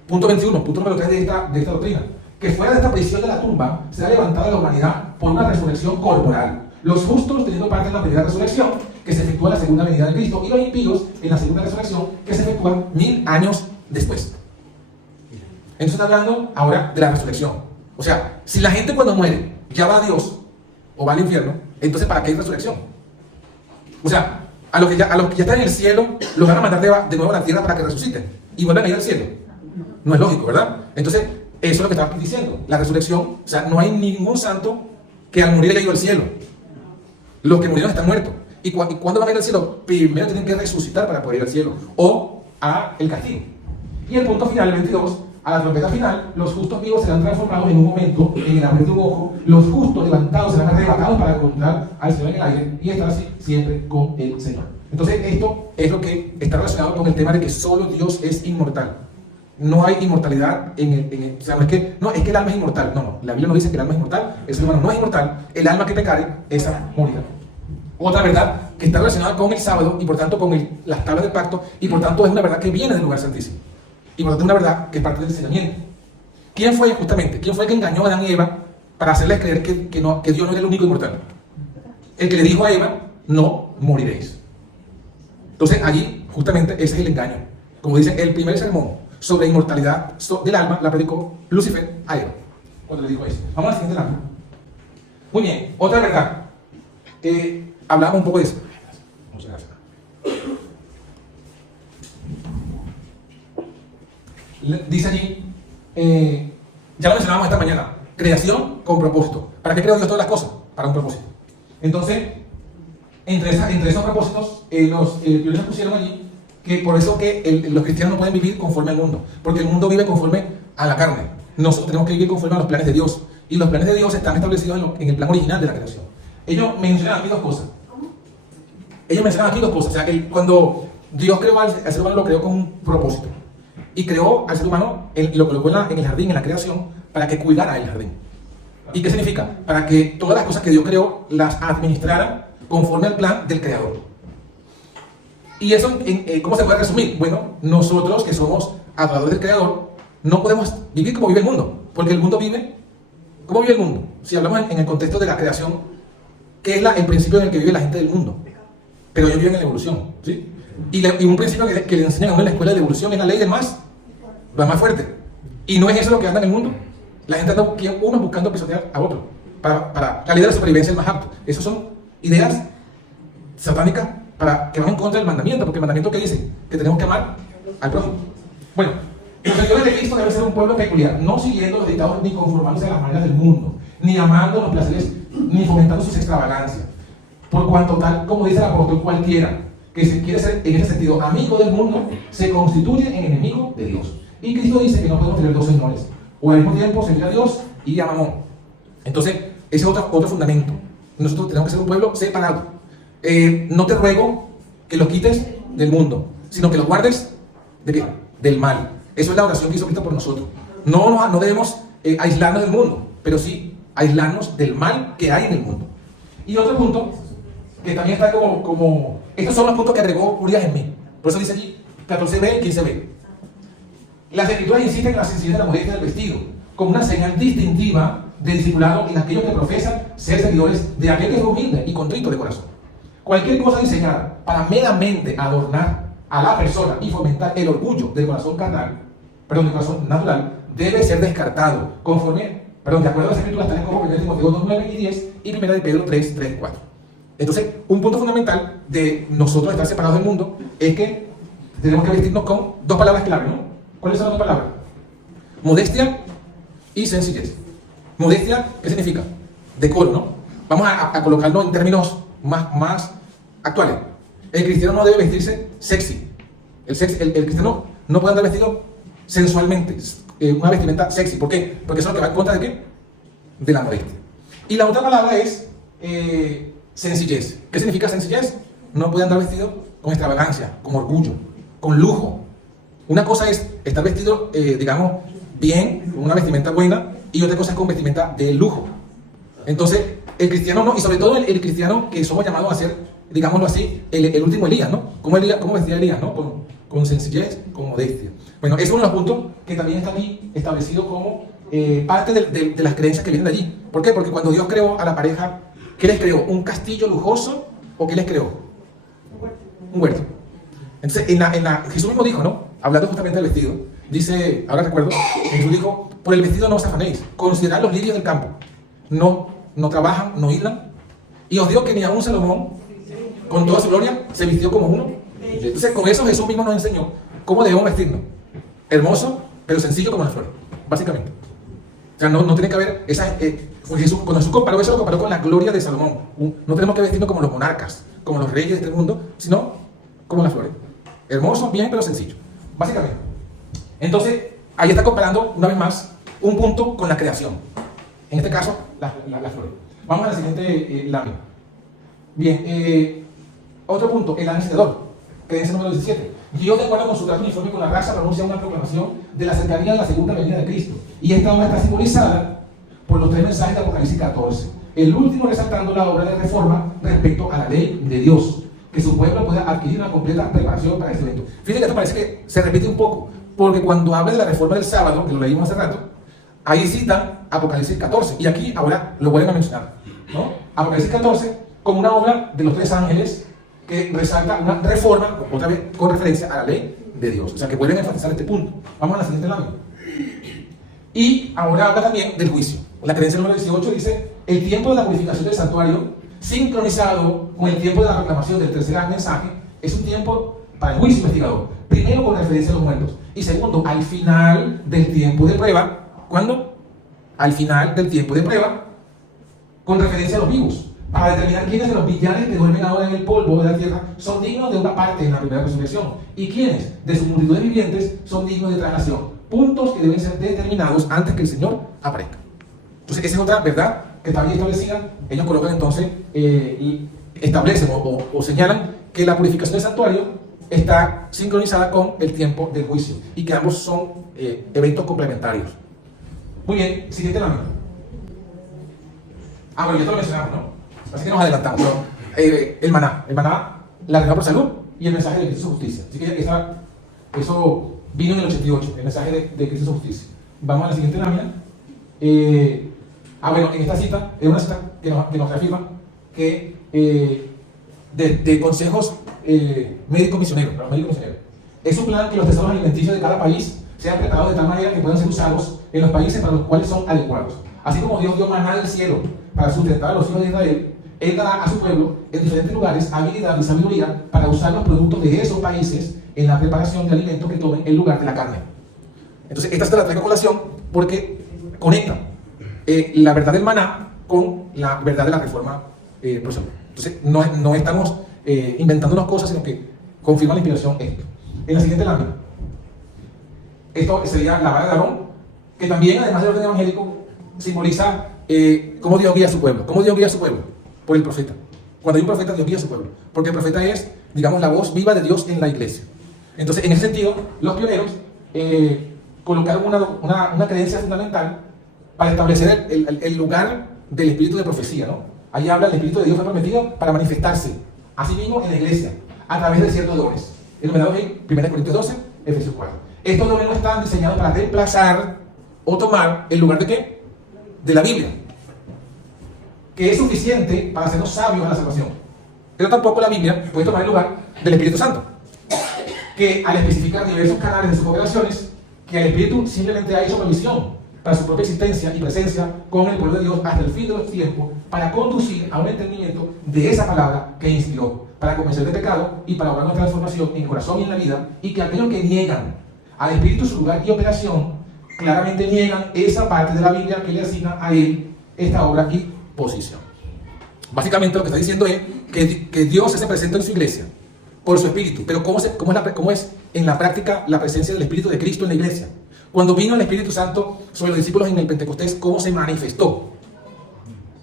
Punto 21, punto número 3 de esta doctrina. Que fuera de esta prisión de la tumba será levantada la humanidad por una resurrección corporal. Los justos teniendo parte en la primera resurrección, que se efectúa en la segunda venida de Cristo, y los impíos en la segunda resurrección, que se efectúa 1000 años después. Entonces está hablando ahora de la resurrección. O sea, si la gente cuando muere ya va a Dios o va al infierno, entonces ¿para qué hay resurrección? O sea, a los que ya están en el cielo, los van a mandar de nuevo a la tierra para que resuciten y vuelvan a ir al cielo. No es lógico, ¿verdad? Entonces, eso es lo que estaba diciendo. La resurrección, o sea, no hay ningún santo que al morir haya ido al cielo. Los que murieron están muertos. ¿Y cuándo van a ir al cielo? Primero tienen que resucitar para poder ir al cielo. O a el castigo. Y el punto final, el 22, a la trompeta final, los justos vivos serán transformados en un momento, en el abrir de un ojo. Los justos levantados serán arrebatados para encontrar al Señor en el aire y estar así siempre con el Señor. Entonces, esto es lo que está relacionado con el tema de que solo Dios es inmortal. No hay inmortalidad o sea, no es que el alma es inmortal. No, la Biblia no dice que el alma es inmortal. El ser humano no es inmortal. El alma que pecare, esa morirá. Otra verdad que está relacionada con el sábado y por tanto con las tablas del pacto y por tanto es una verdad que viene del lugar santísimo. Y por tanto es una verdad que es parte del enseñamiento. ¿Quién fue justamente? ¿Quién fue el que engañó a Adán y Eva para hacerles creer que Dios no era el único inmortal? El que le dijo a Eva, no moriréis. Entonces allí justamente ese es el engaño. Como dice, el primer sermón sobre inmortalidad del alma la predicó Lucifer a Eva cuando le dijo eso. Vamos a la siguiente lámina. Muy bien, otra verdad. Hablamos un poco de eso. Muchas gracias. Dice allí, ya lo mencionábamos esta mañana, creación con propósito. ¿Para qué creó Dios todas las cosas? Para un propósito. Entonces, entre esos propósitos, los pioneros pusieron allí que por eso que los cristianos no pueden vivir conforme al mundo, porque el mundo vive conforme a la carne. Nosotros tenemos que vivir conforme a los planes de Dios, y los planes de Dios están establecidos en el plan original de la creación. Ellos mencionan aquí dos cosas. O sea, que cuando Dios creó al ser humano, lo creó con un propósito. Y creó al ser humano, lo colocó en el jardín, en la creación, para que cuidara el jardín. ¿Y qué significa? Para que todas las cosas que Dios creó las administrara conforme al plan del Creador. ¿Y eso cómo se puede resumir? Bueno, nosotros que somos adoradores del Creador, no podemos vivir como vive el mundo. Porque el mundo vive, ¿cómo vive el mundo? Si hablamos en el contexto de la creación, ¿qué es el principio en el que vive la gente del mundo? Pero ellos viven en la evolución, ¿sí? Y un principio que le enseñan a uno en la escuela de evolución es la ley del más fuerte. Y no es eso lo que anda en el mundo. La gente anda unos buscando pisotear a otro. Para la ley de la supervivencia del más apto. Esas son ideas satánicas que van en contra del mandamiento. Porque el mandamiento que dice que tenemos que amar al prójimo. Bueno, los seguidores de Cristo deben ser un pueblo peculiar, no siguiendo los dictados ni conformándose a las maneras del mundo, ni amando los placeres, ni fomentando sus extravagancias. Por cuanto tal, como dice el apóstol, cualquiera que se quiere ser en ese sentido amigo del mundo, se constituye en enemigo de Dios. Y Cristo dice que no podemos tener dos señores, o al mismo tiempo servir a Dios y a Mamón. Entonces, ese es otro fundamento. Nosotros tenemos que ser un pueblo separado. No te ruego que lo quites del mundo, sino que lo guardes ¿de qué? Del mal. Eso es la oración que hizo Cristo por nosotros. No debemos aislarnos del mundo, pero sí aislarnos del mal que hay en el mundo. Y otro punto, que también está como estos son los puntos que agregó Urias en mí. Por eso dice aquí 14b y 15b. Las escrituras insisten en la sencillez de la modestia del vestido, como una señal distintiva de discipulado en aquellos que profesan ser seguidores de aquel que es humilde y contrito de corazón. Cualquier cosa diseñada para meramente adornar a la persona y fomentar el orgullo del corazón carnal, del corazón natural, debe ser descartado de acuerdo a las escrituras tales como 1 Timoteo 2, 9 y 10 y 1 de Pedro 3, 3 y 4. Entonces, un punto fundamental de nosotros estar separados del mundo es que tenemos que vestirnos con dos palabras clave, ¿no? ¿Cuáles son las dos palabras? Modestia y sencillez. Modestia, ¿qué significa? Decoro, ¿no? Vamos a colocarlo en términos más actuales. El cristiano no debe vestirse sexy. El cristiano no puede andar vestido sensualmente, una vestimenta sexy. ¿Por qué? Porque eso es lo que va en contra de ¿qué? De la modestia. Y la otra palabra es sencillez. ¿Qué significa sencillez? No puede andar vestido con extravagancia, con orgullo, con lujo. Una cosa es estar vestido, digamos, bien, con una vestimenta buena, y otra cosa es con vestimenta de lujo. Entonces, el cristiano no, y sobre todo el cristiano que somos llamados a ser, digámoslo así, el último Elías, ¿no? ¿Cómo vestía Elías, no? Con sencillez, con modestia. Bueno, es uno de los puntos que también está aquí establecido como parte de las creencias que vienen de allí. ¿Por qué? Porque cuando Dios creó a la pareja, ¿qué les creó? ¿Un castillo lujoso o qué les creó? Un huerto. Entonces, Jesús mismo dijo, ¿no? Hablando justamente del vestido, dice, ahora recuerdo, Jesús dijo, por el vestido no os afanéis, considerad los lirios del campo. No trabajan, no hilan. Y os digo que ni aún Salomón, con toda su gloria, se vistió como uno. Entonces, con eso Jesús mismo nos enseñó cómo debemos vestirnos. Hermoso, pero sencillo como las flores, básicamente. O sea, no tiene que haber esa... cuando Jesús comparó eso, lo comparó con la gloria de Salomón. No tenemos que vestirnos como los monarcas, como los reyes del mundo, sino como las flores. Hermoso, bien, pero sencillo, básicamente. Entonces, ahí está comparando, una vez más, un punto con la creación. En este caso, las flores. Vamos a la siguiente lámina. Bien, otro punto, el anunciador, creencia número 17. Dios, de acuerdo con su trato uniforme con la raza, pronuncia una proclamación de la cercanía de la segunda venida de Cristo. Y esta obra está simbolizada por los 3 mensajes de Apocalipsis 14. El último resaltando la obra de reforma respecto a la ley de Dios, que su pueblo pueda adquirir una completa preparación para este evento. Fíjense que esto parece que se repite un poco, porque cuando habla de la reforma del sábado, que lo leímos hace rato, ahí citan Apocalipsis 14, y aquí ahora lo vuelven a mencionar, ¿no? Apocalipsis 14 como una obra de los 3 ángeles que resalta una reforma, otra vez con referencia a la ley de Dios. O sea, que vuelven a enfatizar este punto. Vamos a la siguiente lámina. Y ahora habla también del juicio. La creencia número 18 dice, el tiempo de la purificación del santuario, sincronizado con el tiempo de la proclamación del tercer gran mensaje, es un tiempo para el juicio investigador. Primero, con referencia a los muertos. Y segundo, al final del tiempo de prueba. ¿Cuándo? Al final del tiempo de prueba, con referencia a los vivos, para determinar quiénes de los villanos que duermen ahora en el polvo de la tierra son dignos de una parte en la primera resurrección, y quiénes de su multitud de vivientes son dignos de traslación. Puntos que deben ser determinados antes que el Señor aparezca. Entonces, esa es otra verdad que está bien establecida. Ellos colocan entonces, y establecen o señalan que la purificación del santuario está sincronizada con el tiempo del juicio y que ambos son eventos complementarios. Muy bien, siguiente lámina. Bueno, ya te lo mencionamos, ¿no? Así que nos adelantamos. Pero, el maná, la regla por salud y el mensaje de Cristo y su justicia. Así que eso vino en el 88, el mensaje de Cristo y su justicia. Vamos a la siguiente lámina. Bueno, en esta cita, es una cita que nos reafirma que de consejos médicos misioneros, para los médicos misioneros. Es un plan que los tesoros alimenticios de cada país sean preparados de tal manera que puedan ser usados en los países para los cuales son adecuados. Así como Dios dio maná del cielo para sustentar a los hijos de Israel, Él dará a su pueblo en diferentes lugares habilidad y sabiduría para usar los productos de esos países en la preparación de alimentos que tomen el lugar de la carne. Entonces, esta se la traigo a colación porque conecta la verdad del maná con la verdad de la reforma procesal. Entonces, no estamos inventándonos cosas, sino que confirma la inspiración esto. En la siguiente lámina, esto sería la vara de Aarón, que también, además del orden evangélico, simboliza cómo Dios guía a su pueblo. ¿Cómo Dios guía a su pueblo? Por el profeta. Cuando hay un profeta, Dios guía a su pueblo. Porque el profeta es, digamos, la voz viva de Dios en la iglesia. Entonces, en ese sentido, los pioneros colocaron una creencia fundamental para establecer el lugar del espíritu de profecía, ¿no? Ahí habla el espíritu de Dios fue prometido para manifestarse a sí mismo en la iglesia a través de ciertos dones, enumerados en 1 Corintios 12, Efesios 4. Estos dones no están diseñados para reemplazar o tomar el lugar de ¿qué? De la Biblia, que es suficiente para hacernos sabios a la salvación. Pero tampoco la Biblia puede tomar el lugar del Espíritu Santo, que al especificar diversos canales de sus operaciones, que el Espíritu simplemente ha hecho provisión para su propia existencia y presencia con el pueblo de Dios hasta el fin de los tiempos, para conducir a un entendimiento de esa palabra que inspiró, para convencer de pecado y para lograr una transformación en el corazón y en la vida, y que aquellos que niegan al Espíritu su lugar y operación, claramente niegan esa parte de la Biblia que le asigna a él esta obra y posición. Básicamente lo que está diciendo es que Dios se presenta en su iglesia por su Espíritu, pero ¿cómo es en la práctica la presencia del Espíritu de Cristo en la iglesia? Cuando vino el Espíritu Santo sobre los discípulos en el Pentecostés, ¿cómo se manifestó?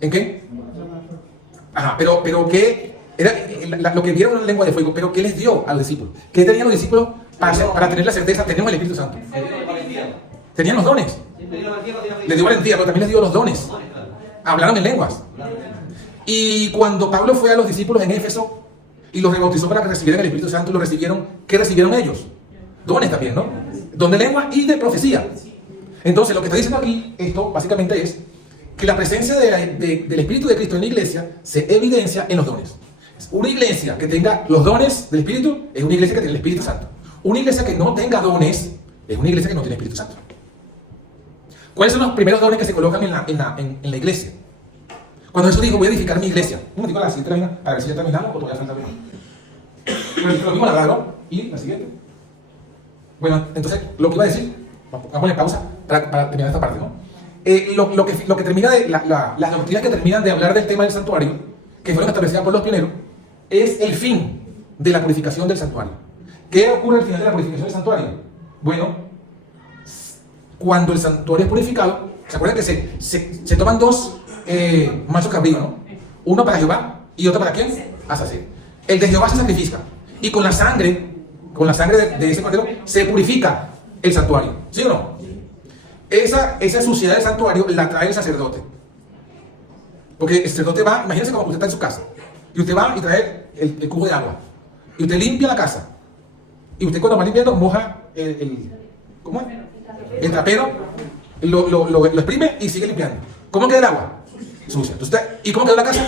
¿En qué? Pero ¿qué? Era lo que vieron en lengua de fuego, pero ¿qué les dio a los discípulos? ¿Qué tenían los discípulos para tener la certeza? Tenemos el Espíritu Santo. Tenían los dones. Les dio valentía, pero también les dio los dones. Hablaron en lenguas. Y cuando Pablo fue a los discípulos en Éfeso y los rebautizó para que recibieran el Espíritu Santo, lo recibieron. ¿Qué recibieron ellos? Dones también, ¿no? Don de lengua y de profecía. Entonces, lo que está diciendo aquí, esto básicamente es que la presencia del Espíritu de Cristo en la iglesia se evidencia en los dones. Una iglesia que tenga los dones del Espíritu es una iglesia que tiene el Espíritu Santo. Una iglesia que no tenga dones es una iglesia que no tiene Espíritu Santo. ¿Cuáles son los primeros dones que se colocan en la iglesia? Cuando Jesús dijo, voy a edificar mi iglesia. Un momentico, la siguiente lámina, para ver si ya terminamos o todavía falta algo más. Lo mismo la agarro y la siguiente. Bueno, entonces, lo que iba a decir, vamos a pausa para terminar esta parte, ¿no? Lo que termina de, las doctrinas que terminan de hablar del tema del santuario, que fueron establecidas por los pioneros, es el fin de la purificación del santuario. ¿Qué ocurre al final de la purificación del santuario? Bueno, cuando el santuario es purificado, ¿se acuerdan que se toman dos machos cabríos, ¿no? Uno para Jehová y otro para ¿quién? Asacel. El de Jehová se sacrifica y con la sangre de ese cordero se purifica el santuario, ¿sí o no? Esa suciedad del santuario la trae el sacerdote, porque el sacerdote va, imagínense como usted está en su casa y usted va y trae el cubo de agua y usted limpia la casa y usted cuando va limpiando moja ¿cómo es? El trapero, lo exprime y sigue limpiando. ¿Cómo queda el agua? Sucia. Entonces, ¿y cómo quedó la casa?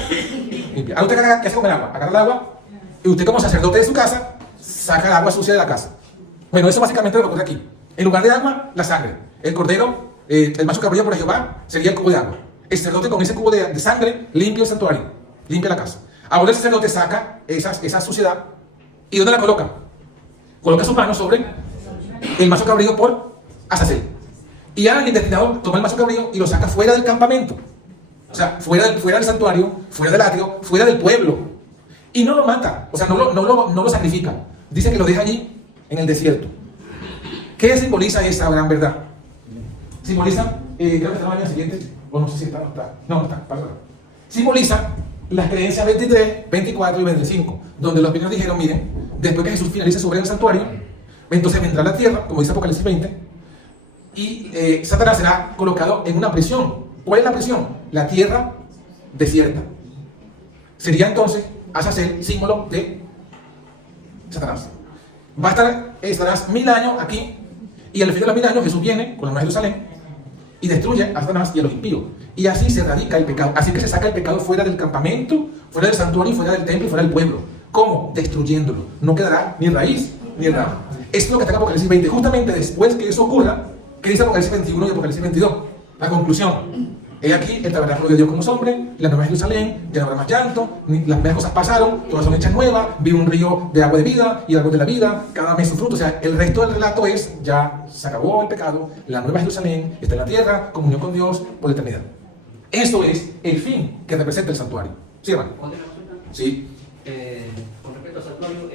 Limpia. Ahora usted ¿qué hace con el agua? Agarra el agua y usted como sacerdote de su casa saca el agua sucia de la casa. Bueno, eso básicamente es lo que ocurre aquí. En lugar de agua, la sangre. El cordero, el macho cabrío por Jehová, sería el cubo de agua. El sacerdote con ese cubo de sangre limpia el santuario, limpia la casa. Ahora el sacerdote saca esa suciedad. ¿Y dónde la coloca? Coloca su mano sobre el macho cabrío por Asacel. Y alguien destinado toma el macho cabrío y lo saca fuera del campamento. O sea, fuera del santuario, fuera del atrio, fuera del pueblo. Y no lo mata, o sea, no lo sacrifica. Dice que lo deja allí en el desierto. ¿Qué simboliza esa gran verdad? Simboliza, creo que está en la línea siguiente, o no sé si está, no está. No está, perdón. Simboliza las creencias 23, 24 y 25, donde los pioneros dijeron, miren, después que Jesús finalice su obra en el santuario, entonces vendrá la tierra, como dice Apocalipsis 20, y Satanás será colocado en una prisión. ¿Cuál es la prisión? La tierra desierta. Sería entonces Azazel símbolo de Satanás. Va a estar Satanás 1000 años aquí, y al fin de los 1000 años Jesús viene con la Nueva Jerusalén y destruye a Satanás y a los impíos. Y así se erradica el pecado. Así que se saca el pecado fuera del campamento, fuera del santuario, fuera del templo y fuera del pueblo. ¿Cómo? Destruyéndolo. No quedará ni raíz ni rama. Esto es lo que está en Apocalipsis 20. Justamente después que eso ocurra, ¿qué dice Apocalipsis 21 y Apocalipsis 22? La conclusión. He aquí el tabernáculo de Dios como hombre, la Nueva Jerusalén, ya no habrá más llanto, las mismas cosas pasaron, todas son hechas nuevas, vi un río de agua de vida y el árbol de la vida, cada mes su fruto. O sea, el resto del relato es, ya se acabó el pecado, la Nueva Jerusalén está en la tierra, comunión con Dios por la eternidad. Eso es el fin que representa el santuario. ¿Sí, hermano? ¿Cuál es la consulta? Sí. Con respecto al santuario,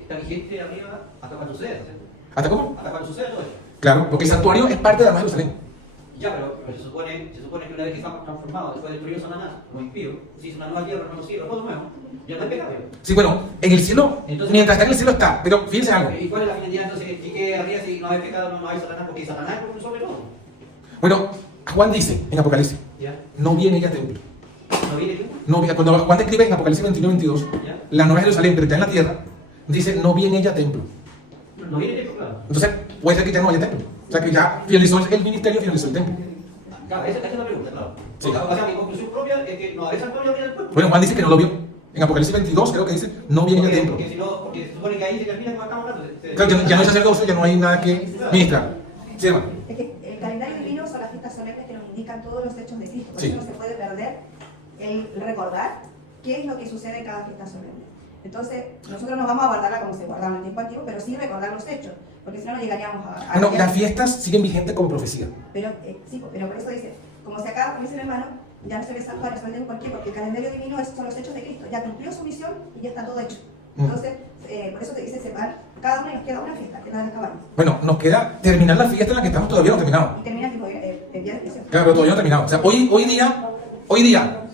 está vigente arriba hasta cuando suceda, ¿cierto? ¿Hasta cómo? Hasta cuando suceda todo eso. Claro, porque el santuario es parte de la Nueva Jerusalén. Ya, pero se supone que una vez que está transformado, después de destruir Satanás, como impío, si es una nueva tierra, un nuevo cielo, todo nuevo, ya no hay pecado. Sí, bueno, en el cielo, Entonces, mientras está en el cielo está, pero fíjense algo. ¿Y cuál es la finalidad entonces que quede arriba si no hay pecado, no hay Satanás? Porque Satanás es un sobre todo. Bueno, Juan dice en Apocalipsis, ¿Ya? no viene ella a templo. ¿No viene tú? No, cuando Juan describe en Apocalipsis 21-22, ¿Ya? la Nueva Jerusalén, pero está en la tierra, dice, no viene ella a templo. No viene templo, claro. Entonces, puede ser que ya no haya templo. O sea, que ya finalizó el ministerio, finalizó el templo. Claro, esa es la pregunta, claro. Sí. O sea, mi conclusión propia es que no hay santuario arriba del pueblo. Bueno, Juan dice que no lo vio. En Apocalipsis 22 creo que dice, no viene ella a templo. Porque si no, porque se supone que ahí se termina como estamos hablando. Claro que ya no hay sacerdocio, ya no hay nada que ministrar. Sí, hermano. Es que el calendario divino son las fiestas solemnes que nos indican todos los hechos de Cristo. Por Sí. eso no se puede perder el recordar qué es lo que sucede en cada fiesta solemne. Entonces, nosotros no vamos a guardarla como se guardaba en el tiempo antiguo, pero sí recordar los hechos, porque si no, no llegaríamos a Bueno, las fiestas siguen vigentes como profecía. Pero, sí, pero por eso dice, como se acaba, como dice el hermano, ya no se ve santuario, se ve cualquier, porque el calendario divino son los hechos de Cristo, ya cumplió su misión y ya está todo hecho. Entonces, por eso te dice, cada uno nos queda una fiesta, que es la de acabamos. Bueno, nos queda terminar la fiesta en la que estamos todavía no terminado. Y termina tipo, el día de expiación. Claro, pero todavía no terminado. O sea, hoy día,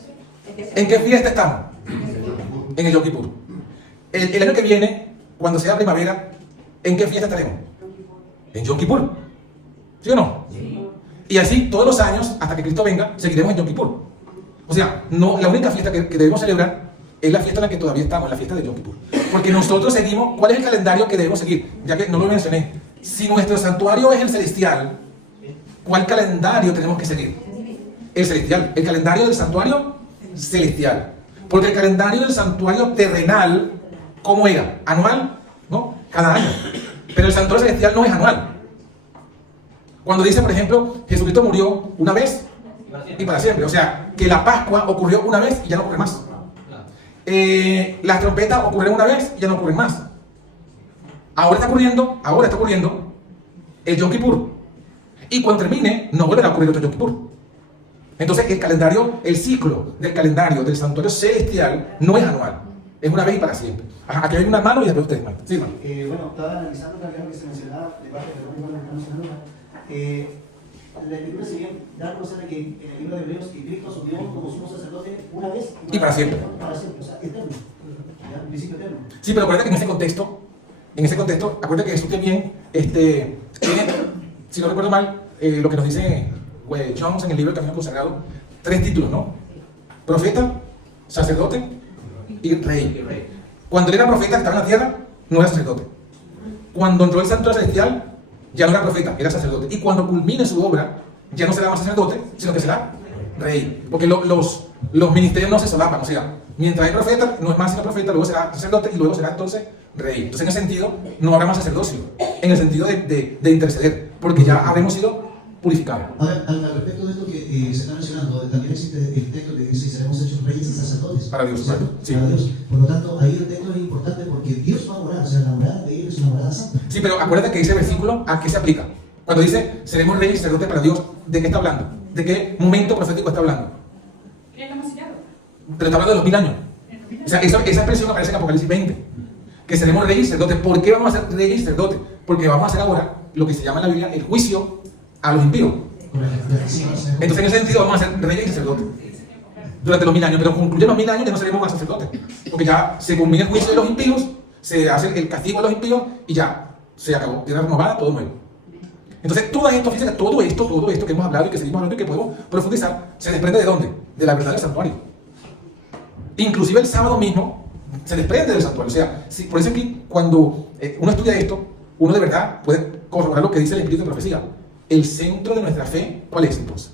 ¿en qué fiesta estamos? En el Yom Kippur. El año que viene, cuando sea primavera, ¿en qué fiesta estaremos? En Yom Kippur. ¿Sí o no? Sí. Y así, todos los años, hasta que Cristo venga, seguiremos en Yom Kippur. O sea, no, la única fiesta que debemos celebrar es la fiesta en la que todavía estamos, la fiesta de Yom Kippur. Porque nosotros seguimos, ¿cuál es el calendario que debemos seguir? Ya que no lo mencioné. Si nuestro santuario es el celestial, ¿cuál calendario tenemos que seguir? El celestial. El calendario del santuario celestial. Porque el calendario del santuario terrenal, ¿cómo era? ¿Anual? ¿No? Cada año. Pero el santuario celestial no es anual. Cuando dice, por ejemplo, Jesucristo murió una vez y para siempre. O sea, que la Pascua ocurrió una vez y ya no ocurre más. Las trompetas ocurrieron una vez y ya no ocurren más. Ahora está ocurriendo el Yom Kippur. Y cuando termine, no volverá a ocurrir otro Yom Kippur. Entonces, el calendario, el ciclo del calendario del santuario celestial no es anual. Es una vez y para siempre. Ajá, aquí hay una mano y después ustedes, hermano. Sí, hermano. Bueno, estaba analizando también lo que se mencionaba de parte de los mismos que estamos mencionando. La escritura se bien da a conocer que en el libro de Hebreos que Cristo asumió como sumo sacerdote una vez y para siempre. Para siempre, o sea, eterno. ¿Ya? Un principio eterno. Sí, pero acuérdate que en ese contexto, acuérdate que Jesús también tiene, si no recuerdo mal, lo que nos dice Jones en el libro del Camino Consagrado, 3 títulos, ¿no? Profeta, sacerdote y rey. Cuando él era profeta, estaba en la tierra, no era sacerdote. Cuando entró el santuario celestial, ya no era profeta, era sacerdote. Y cuando culmine su obra, ya no será más sacerdote, sino que será rey. Porque los ministerios no se solapan, o sea, mientras hay profeta, no es más sino profeta, luego será sacerdote y luego será entonces rey. Entonces, en ese sentido, no habrá más sacerdocio, en el sentido de interceder, porque ya habremos sido purificados. Ahora, al respecto de esto que se está mencionando, también existe el texto que dice: seremos hechos reyes y sacerdotes. Para Dios, sí. Para Dios. Por lo tanto, ahí el texto es importante porque Dios va a morar, o sea, la morada de Él es una morada santa. Sí, pero acuérdate que ese versículo, ¿a qué se aplica? Cuando dice, seremos reyes y sacerdotes para Dios, ¿de qué está hablando? ¿De qué momento profético está hablando? Pero está hablando de los 1000 años. O sea, esa expresión aparece en Apocalipsis 20. Que seremos reyes y sacerdotes. ¿Por qué vamos a ser reyes y sacerdotes? Porque vamos a hacer ahora lo que se llama en la Biblia el juicio a los impíos. Entonces, en ese sentido, vamos a ser reyes y sacerdotes durante los 1000 años. Pero concluyen los 1000 años, ya no seremos más sacerdotes. Porque ya se culmina el juicio de los impíos se hace el castigo a los impíos y ya, se acabó, tierra renovada, todo nuevo. Entonces, todo esto, fíjense que todo esto que hemos hablado y que seguimos hablando y que podemos profundizar, se desprende de ¿dónde? De la verdad del santuario. Inclusive el sábado mismo se desprende del santuario. O sea, por eso aquí, cuando uno estudia esto, uno de verdad puede corroborar lo que dice el Espíritu de profecía. El centro de nuestra fe, ¿cuál es entonces?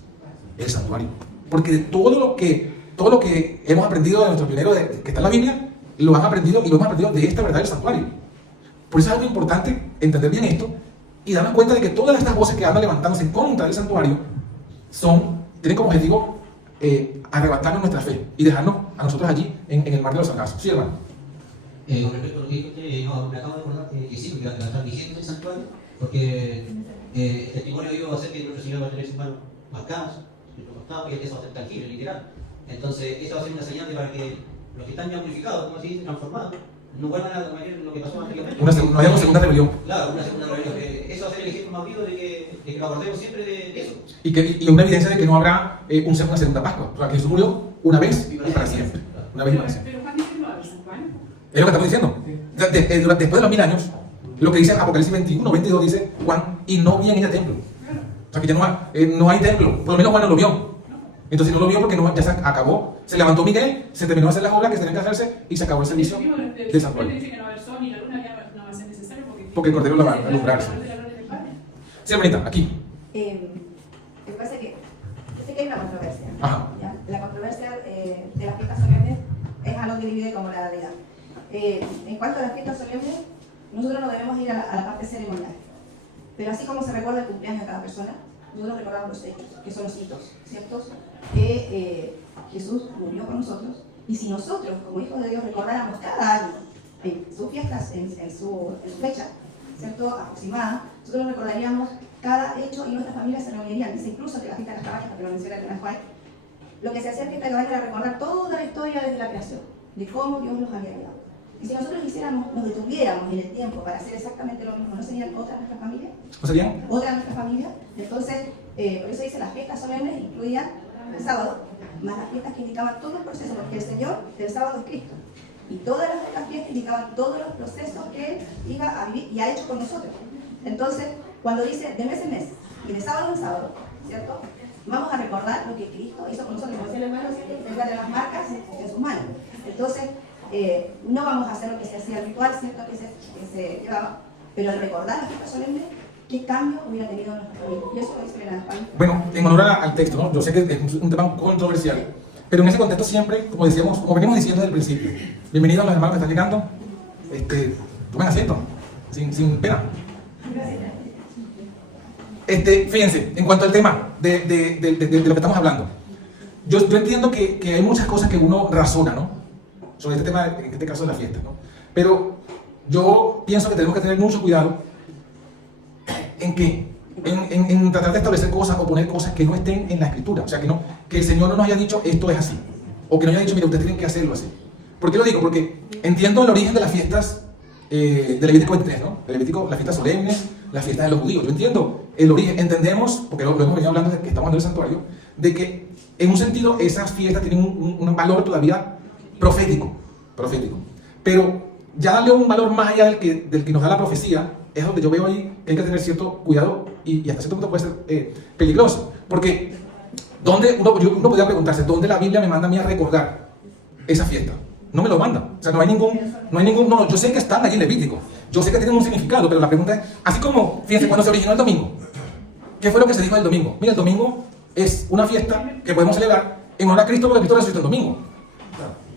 El santuario. Porque todo lo que hemos aprendido de nuestro pionero que está en la Biblia, lo han aprendido y lo hemos aprendido de esta verdad del santuario. Por eso es algo importante entender bien esto y darnos cuenta de que todas estas voces que andan levantándose en contra del santuario tienen como objetivo arrebatarnos nuestra fe y dejarnos a nosotros allí en el mar de los sargazos. ¿Sí, hermano? Con respecto a lo que dijo usted, no, me acabo de acordar que sí, porque va a estar vigente el santuario, porque el testimonio de Dios va a ser que nuestro Señor va a tener sus manos marcadas, en los costados, y eso va a ser tangible, literal. Entonces, eso va a ser una señal para que los que están ya purificados, como se dice, transformados, no vuelvan a cometer lo que pasó anteriormente. No haya una segunda rebelión. Claro, una segunda rebelión. Eso va a ser el ejemplo más vivo de que lo acordemos siempre de eso. Y una evidencia de que no habrá una segunda Pascua. O sea, que Jesús murió una vez y para siempre. Una vez y para siempre. Pero Juan dice no va a haber santuario. Es lo que estamos diciendo. Después de los 1000 años, lo que dice Apocalipsis 21, 22, dice Juan, y no vi en ella templo. O sea, que ya no hay templo. Por lo menos Juan no lo vio. Entonces no lo vio porque ya se acabó. Se levantó Miguel, se terminó de hacer las obras que tenían que hacerse y se acabó el servicio del santuario. Dice que no va a haber sol ni la luna, ya no va a ser necesario Porque el Cordero lo va a alumbrarse. Sí, hermanita, aquí. Lo que pasa es que yo sé que hay una controversia. Ajá. ¿Ya? La controversia de las fiestas solemnes es algo que divide como la realidad. En cuanto a las fiestas solemnes, nosotros no debemos ir a la parte ceremonial. Pero así como se recuerda el cumpleaños de cada persona, nosotros recordamos los hechos, que son los hitos, ¿cierto? Que Jesús murió por nosotros. Y si nosotros, como hijos de Dios, recordáramos cada año en sus fiestas, en su fecha, ¿cierto? Aproximada, nosotros recordaríamos cada hecho y nuestras familias se reunirían. Dice incluso que la fiesta de las cabañas, que lo menciona el Juan, lo que se hacía en fiesta de cabañas era recordar toda la historia desde la creación, de cómo Dios nos había creado. Y si nosotros nos detuviéramos en el tiempo para hacer exactamente lo mismo, ¿no serían otras nuestras familias? ¿No serían? Otra de nuestras familias. Entonces, por eso dice las fiestas solemnes incluían el sábado, más las fiestas que indicaban todo el proceso, porque el Señor del sábado es Cristo. Y todas las otras fiestas indicaban todos los procesos que Él iba a vivir y ha hecho con nosotros. Entonces, cuando dice de mes en mes y de sábado en sábado, ¿cierto? Vamos a recordar lo que Cristo hizo con nosotros, como decía el hermano, de las marcas en sus manos. Entonces, no vamos a hacer lo que se hacía ritual, ¿cierto? Que se llevaba, pero al recordar las fiestas solemnes, ¿qué cambio hubiera tenido en nuestra familia? Y eso lo dice el Juan. Bueno, en honor al texto, ¿no? Yo sé que es un tema controversial, pero en ese contexto siempre, como decíamos, como venimos diciendo desde el principio, bienvenidos a los hermanos que están llegando, tomen asiento, sin pena. Fíjense, en cuanto al tema de lo que estamos hablando, yo entiendo que hay muchas cosas que uno razona, ¿no? Sobre este tema, en este caso de la fiesta, ¿no? Pero yo pienso que tenemos que tener mucho cuidado en tratar de establecer cosas o poner cosas que no estén en la Escritura. O sea, que el Señor no nos haya dicho esto es así, o que no haya dicho, mira, ustedes tienen que hacerlo así. ¿Por qué lo digo? Porque entiendo el origen de las fiestas de Levítico 23, ¿no? De Levítico, las fiestas solemnes, las fiestas de los judíos. Yo entiendo el origen, entendemos, porque lo hemos venido hablando desde que estamos en el santuario, de que en un sentido esas fiestas tienen un valor todavía profético. Pero ya darle un valor más allá del que nos da la profecía, es donde yo veo ahí que hay que tener cierto cuidado y hasta cierto punto puede ser peligroso. Porque uno podría preguntarse, ¿dónde la Biblia me manda a mí a recordar esa fiesta? No me lo manda. O sea, no, yo sé que están allí en Levítico. Yo sé que tienen un significado, pero la pregunta es, así como, fíjense, cuando se originó el domingo, ¿qué fue lo que se dijo del domingo? Mira, el domingo es una fiesta que podemos celebrar en honor a Cristo porque Cristo resucitó el domingo.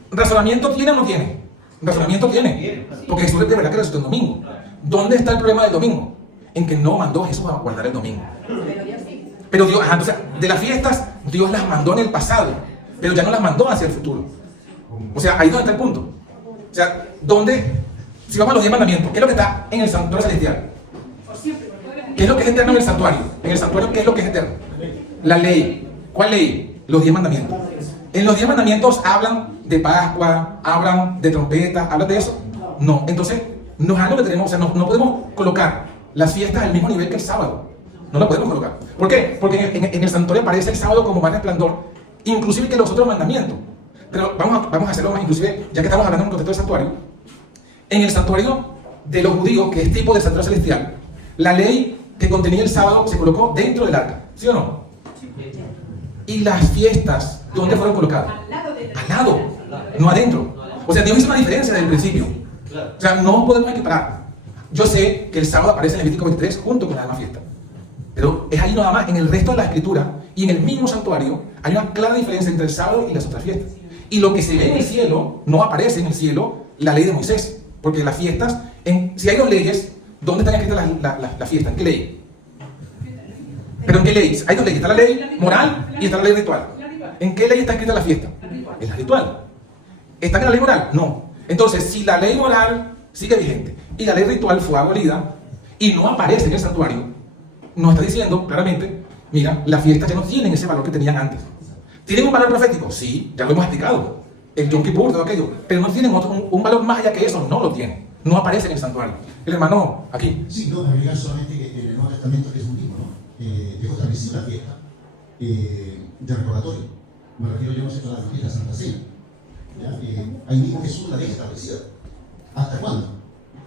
¿Razonamiento tiene o no tiene? Razonamiento tiene. Porque Jesús de verdad que resucitó el domingo. ¿Dónde está el problema del domingo? En que no mandó Jesús a guardar el domingo. Pero Dios, entonces, de las fiestas, Dios las mandó en el pasado, pero ya no las mandó hacia el futuro. O sea, ahí es donde está el punto. O sea, si vamos a los 10 mandamientos, ¿qué es lo que está en el santuario celestial? ¿Qué es lo que es eterno en el santuario? En el santuario, ¿qué es lo que es eterno? La ley. ¿Cuál ley? Los 10 mandamientos. En los 10 mandamientos hablan de Pascua, hablan de trompeta, hablan de eso. No, entonces, no es algo que tenemos, o sea, no podemos colocar las fiestas al mismo nivel que el sábado. No lo podemos colocar. ¿Por qué? Porque en el santuario aparece el sábado como más resplandor, inclusive que los otros mandamientos. Pero vamos a hacerlo más, inclusive, ya que estamos hablando en el contexto del santuario, En el santuario de los judíos, que es tipo del santuario celestial, la ley que contenía el sábado se colocó dentro del arca, ¿sí o no? Y las fiestas, ¿dónde fueron colocadas? Al lado, no adentro. O sea, Dios hizo una diferencia desde el principio. O sea, no podemos equiparar. Yo sé que el sábado aparece en Levítico 23 junto con la demás fiesta. Pero es ahí nada más, en el resto de la escritura y en el mismo santuario, hay una clara diferencia entre el sábado y las otras fiestas. Y lo que se ve en el cielo, no aparece en el cielo la ley de Moisés. Porque las fiestas, si hay dos leyes, ¿dónde están escritas las fiestas? ¿En qué ley? ¿Pero en qué ley? Hay dos leyes, está la ley moral y está la ley ritual. ¿En qué ley está escrita la fiesta? En la ritual. ¿Está en la ley moral? No. Entonces, si la ley moral sigue vigente y la ley ritual fue abolida y no aparece en el santuario, nos está diciendo claramente, mira, las fiestas ya no tienen ese valor que tenían antes. ¿Tienen un valor profético? Sí, ya lo hemos explicado. El Yom Kippur, todo aquello. Pero no tienen un valor más allá que eso, no lo tienen. No aparece en el santuario. El hermano, aquí. Sí, no, agregar solamente que en el Nuevo Testamento, que es un libro, ¿no? Dejó establecida la fiesta de recordatorio. Me refiero yo, no sé, a la fiesta de Santa Cena. ¿Ya? Ahí mismo Jesús la deja establecida. ¿Hasta cuándo?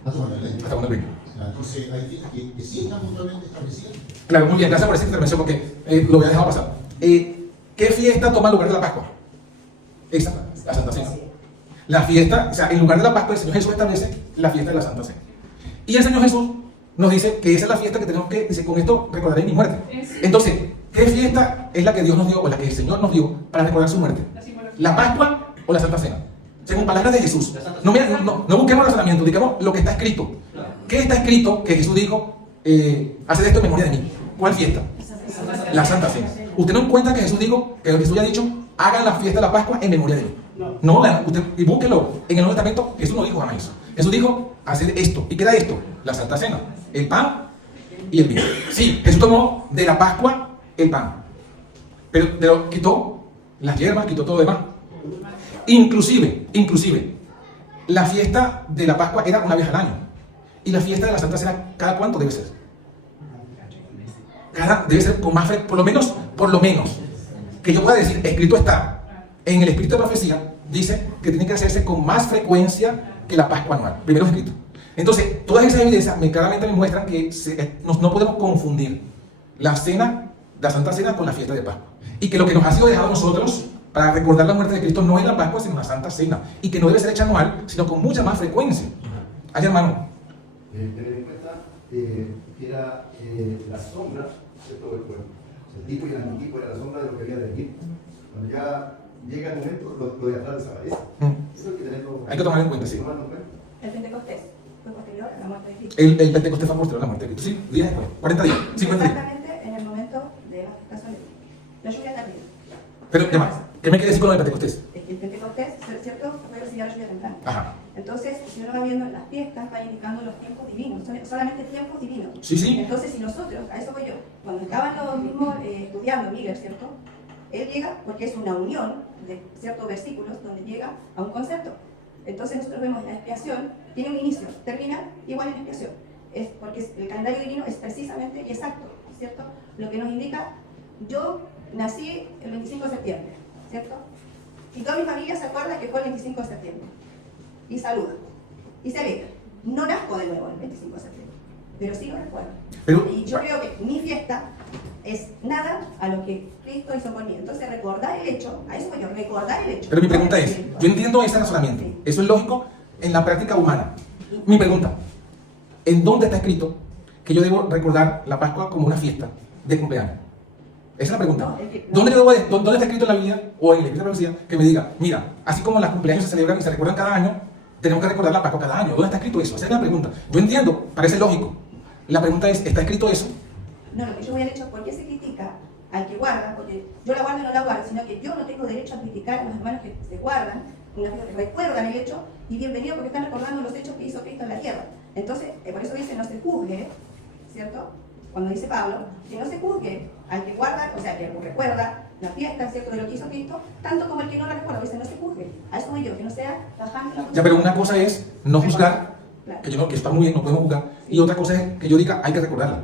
¿Hasta cuándo? Hasta cuando venga. Entonces, hay fiestas que sí están puntualmente establecidas. Claro, muy bien, gracias por esa intervención porque lo voy a dejar pasar. ¿Qué fiesta toma el lugar de la Pascua? Esa, la Santa Cena. La fiesta, o sea, en lugar de la Pascua, el Señor Jesús establece la fiesta de la Santa Cena. Y el Señor Jesús nos dice que esa es la fiesta que tenemos que, dice, con esto recordaré mi muerte. Entonces, ¿qué fiesta es la que Dios nos dio o la que el Señor nos dio para recordar su muerte? ¿La Pascua o la Santa Cena? Según palabras de Jesús. No busquemos razonamiento, digamos lo que está escrito. ¿Qué está escrito que Jesús dijo? Haced esto en memoria de mí. ¿Cuál fiesta? La Santa Cena. ¿Usted no encuentra que Jesús dijo, que Jesús ya ha dicho, hagan la fiesta de la Pascua en memoria de mí? No, usted, y búsquelo. En el Nuevo Testamento Jesús no dijo jamás eso. Jesús dijo, haced esto. ¿Y qué era esto? La Santa Cena. El pan y el vino. Sí, Jesús tomó de la Pascua el pan. Pero quitó las hierbas, quitó todo lo demás. Inclusive, la fiesta de la Pascua era una vez al año. Y la fiesta de la Santa Cena, ¿cada cuánto debe ser? Debe ser con más frecuencia, por lo menos, que yo pueda decir, escrito está, en el espíritu de profecía, dice que tiene que hacerse con más frecuencia que la Pascua anual. Primero escrito. Entonces, todas esas evidencias claramente me muestran que no podemos confundir la Santa Cena con la fiesta de Pascua. Y que lo que nos ha sido dejado a nosotros para recordar la muerte de Cristo no es la Pascua, sino la Santa Cena. Y que no debe ser hecha anual, sino con mucha más frecuencia. Ay, hermano. Tener en cuenta que era la sombra de todo el pueblo. El tipo y el antiquipo era la sombra de lo que había de aquí. Cuando ya llega el momento, lo de atrás desaparece. Eso hay que tenerlo. Hay que tomarlo en cuenta, sí. El Pentecostés fue posterior a la muerte de Cristo. El Pentecostés fue posterior a la muerte de Cristo. Sí, días después. 40 días, 50 días. Exactamente en el momento de la gestación de Cristo. La lluvia tardía. Pero, ¿qué más? ¿Qué me quiere decir con lo del Pentecostés? Es que el Pentecostés, ¿cierto? Fue recibir la lluvia temprana. Ajá. Entonces, si uno va viendo en las fiestas, va indicando los tiempos divinos, son solamente tiempos divinos. Sí, sí. Entonces, si nosotros, a eso voy yo, cuando estaban los mismos estudiando Miller, ¿cierto? Él llega porque es una unión de ciertos versículos donde llega a un concepto. Entonces, nosotros vemos la expiación, tiene un inicio, termina igual en expiación. Es porque el calendario divino es precisamente y exacto, ¿cierto? Lo que nos indica, yo nací el 25 de septiembre, ¿cierto? Y toda mi familia se acuerda que fue el 25 de septiembre. Y saluda. Y se alegra. No nazco de nuevo el 25 de septiembre, pero sí lo recuerdo. Y yo creo que mi fiesta es nada a lo que Cristo hizo por mí. Entonces recordar el hecho, a eso voy yo, recordar el hecho. Pero mi pregunta es, yo entiendo ese razonamiento, eso es lógico en la práctica humana. Mi pregunta, ¿en dónde está escrito que yo debo recordar la Pascua como una fiesta de cumpleaños? Esa es la pregunta. ¿Dónde está escrito en la Biblia o en la Escritura de la Profecía que me diga, mira, así como las cumpleaños se celebran y se recuerdan cada año, tenemos que recordar la Pascua cada año? ¿Dónde está escrito eso? Esa es la pregunta. Yo entiendo, parece lógico. La pregunta es, ¿está escrito eso? No, lo que yo voy al hecho, ¿por qué se critica al que guarda? Porque yo la guardo y no la guardo, sino que yo no tengo derecho a criticar a los hermanos que se guardan, que recuerdan el hecho, y bienvenido porque están recordando los hechos que hizo Cristo en la tierra. Entonces, por eso dice, no se juzgue, ¿cierto? Cuando dice Pablo, que no se juzgue al que guarda, o sea, que recuerda la fiesta, ¿cierto?, de lo que hizo Cristo, tanto como el que no la recuerda. Dice, no se juzgue. A eso voy yo, que no sea bajando la... Ya, pero una cosa es no juzgar, claro, que está muy bien, no podemos juzgar, sí. Y otra cosa es que yo diga, hay que recordarla,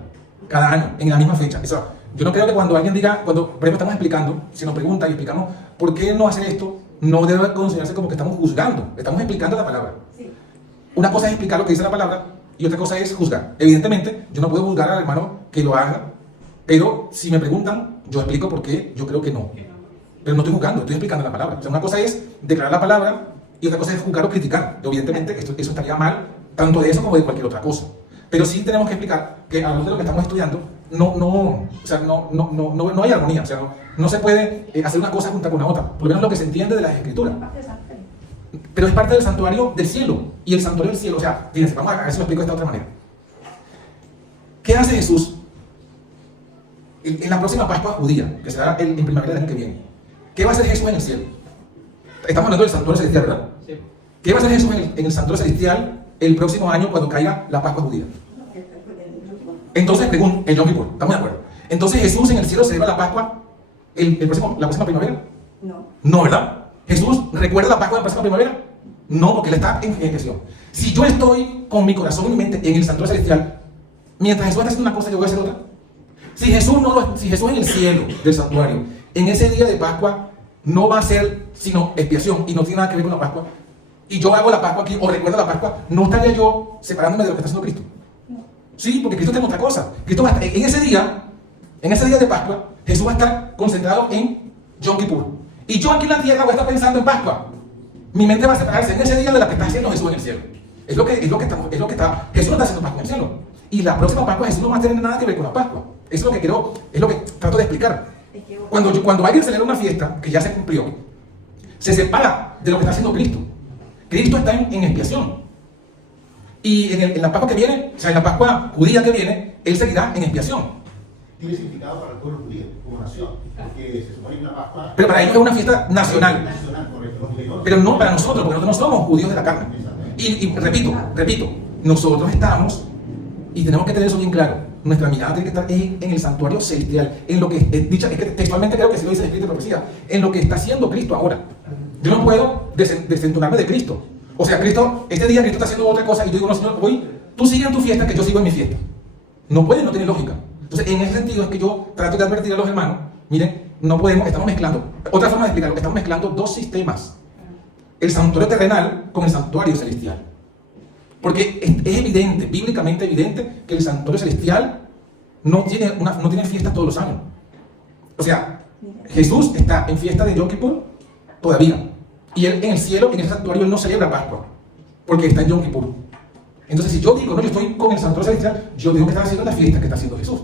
cada año, en la misma fecha. Eso, yo no creo que cuando alguien diga, por ejemplo, estamos explicando, si nos pregunta y explicamos por qué no hacer esto, no debe considerarse como que estamos juzgando, estamos explicando la palabra. Sí. una cosa es explicar lo que dice la palabra y otra cosa es juzgar. Evidentemente, yo no puedo juzgar al hermano que lo haga, pero si me preguntan, yo explico por qué yo creo que no. Pero no estoy juzgando, estoy explicando la palabra. O sea, una cosa es declarar la palabra y otra cosa es juzgar o criticar. Evidentemente, eso estaría mal, tanto de eso como de cualquier otra cosa. Pero sí tenemos que explicar que a lo de lo que estamos estudiando, no hay armonía. O sea, no se puede hacer una cosa junto con la otra. Por lo menos lo que se entiende de las escrituras. Pero es parte del santuario del cielo. Y el santuario del cielo, o sea, fíjense, vamos a ver si lo explico de esta otra manera. ¿Qué hace Jesús en la próxima Pascua judía, que será en primavera del año que viene? ¿Qué va a hacer Jesús en el cielo? Estamos hablando del santuario celestial, ¿verdad? Sí. ¿Qué va a hacer Jesús en el santuario celestial el próximo año cuando caiga la Pascua judía? Entonces, según el Yom Kippur, ¿estamos de acuerdo? Entonces, ¿Jesús en el cielo celebra la Pascua la próxima primavera? No. No, ¿verdad? ¿Jesús recuerda la Pascua de la próxima primavera? No, porque Él está en gestión. Si yo estoy con mi corazón y mi mente en el santuario celestial, mientras Jesús está haciendo una cosa, yo voy a hacer otra. Si Jesús en el cielo del santuario, en ese día de Pascua, no va a ser sino expiación y no tiene nada que ver con la Pascua, y yo hago la Pascua aquí o recuerdo la Pascua, ¿no estaría yo separándome de lo que está haciendo Cristo? No. Sí, porque Cristo tiene otra cosa. Cristo va a estar, en ese día de Pascua, Jesús va a estar concentrado en Yom Kippur. Y yo aquí en la tierra voy a estar pensando en Pascua. Mi mente va a separarse en ese día de la que está haciendo Jesús en el cielo. Es lo que está, Jesús no está haciendo Pascua en el cielo. Y la próxima Pascua Jesús no va a tener nada que ver con la Pascua. Eso es lo que trato de explicar. Cuando alguien celebra una fiesta que ya se cumplió, se separa de lo que está haciendo Cristo. Cristo está en expiación. Y en la Pascua que viene, o sea, en la Pascua judía que viene, Él seguirá en expiación. Tiene significado para el pueblo judío, como nación, porque se supone que la Pascua... Pero para ellos es una fiesta nacional. Pero no para nosotros, porque nosotros no somos judíos de la carne. Y repito, nosotros estamos, y tenemos que tener eso bien claro, nuestra mirada tiene que estar en el santuario celestial, en lo que es dicha, es que textualmente creo que sí lo dice el Espíritu de profecía, en lo que está haciendo Cristo ahora. Yo no puedo desentonarme de Cristo. O sea, este día Cristo está haciendo otra cosa y yo digo, no, Señor, tú sigue en tu fiesta que yo sigo en mi fiesta. No puede, no tiene lógica. Entonces, en ese sentido es que yo trato de advertir a los hermanos, miren, no podemos, estamos mezclando, otra forma de explicarlo, estamos mezclando dos sistemas. El santuario terrenal con el santuario celestial. Porque es evidente, bíblicamente evidente, que el santuario celestial no tiene fiestas todos los años. O sea, Jesús está en fiesta de Yom Kippur todavía. Y Él en el cielo, en el santuario, Él no celebra Pascua, porque está en Yom Kippur. Entonces, si yo digo, no, yo estoy con el santuario celestial, yo digo que está haciendo la fiesta que está haciendo Jesús.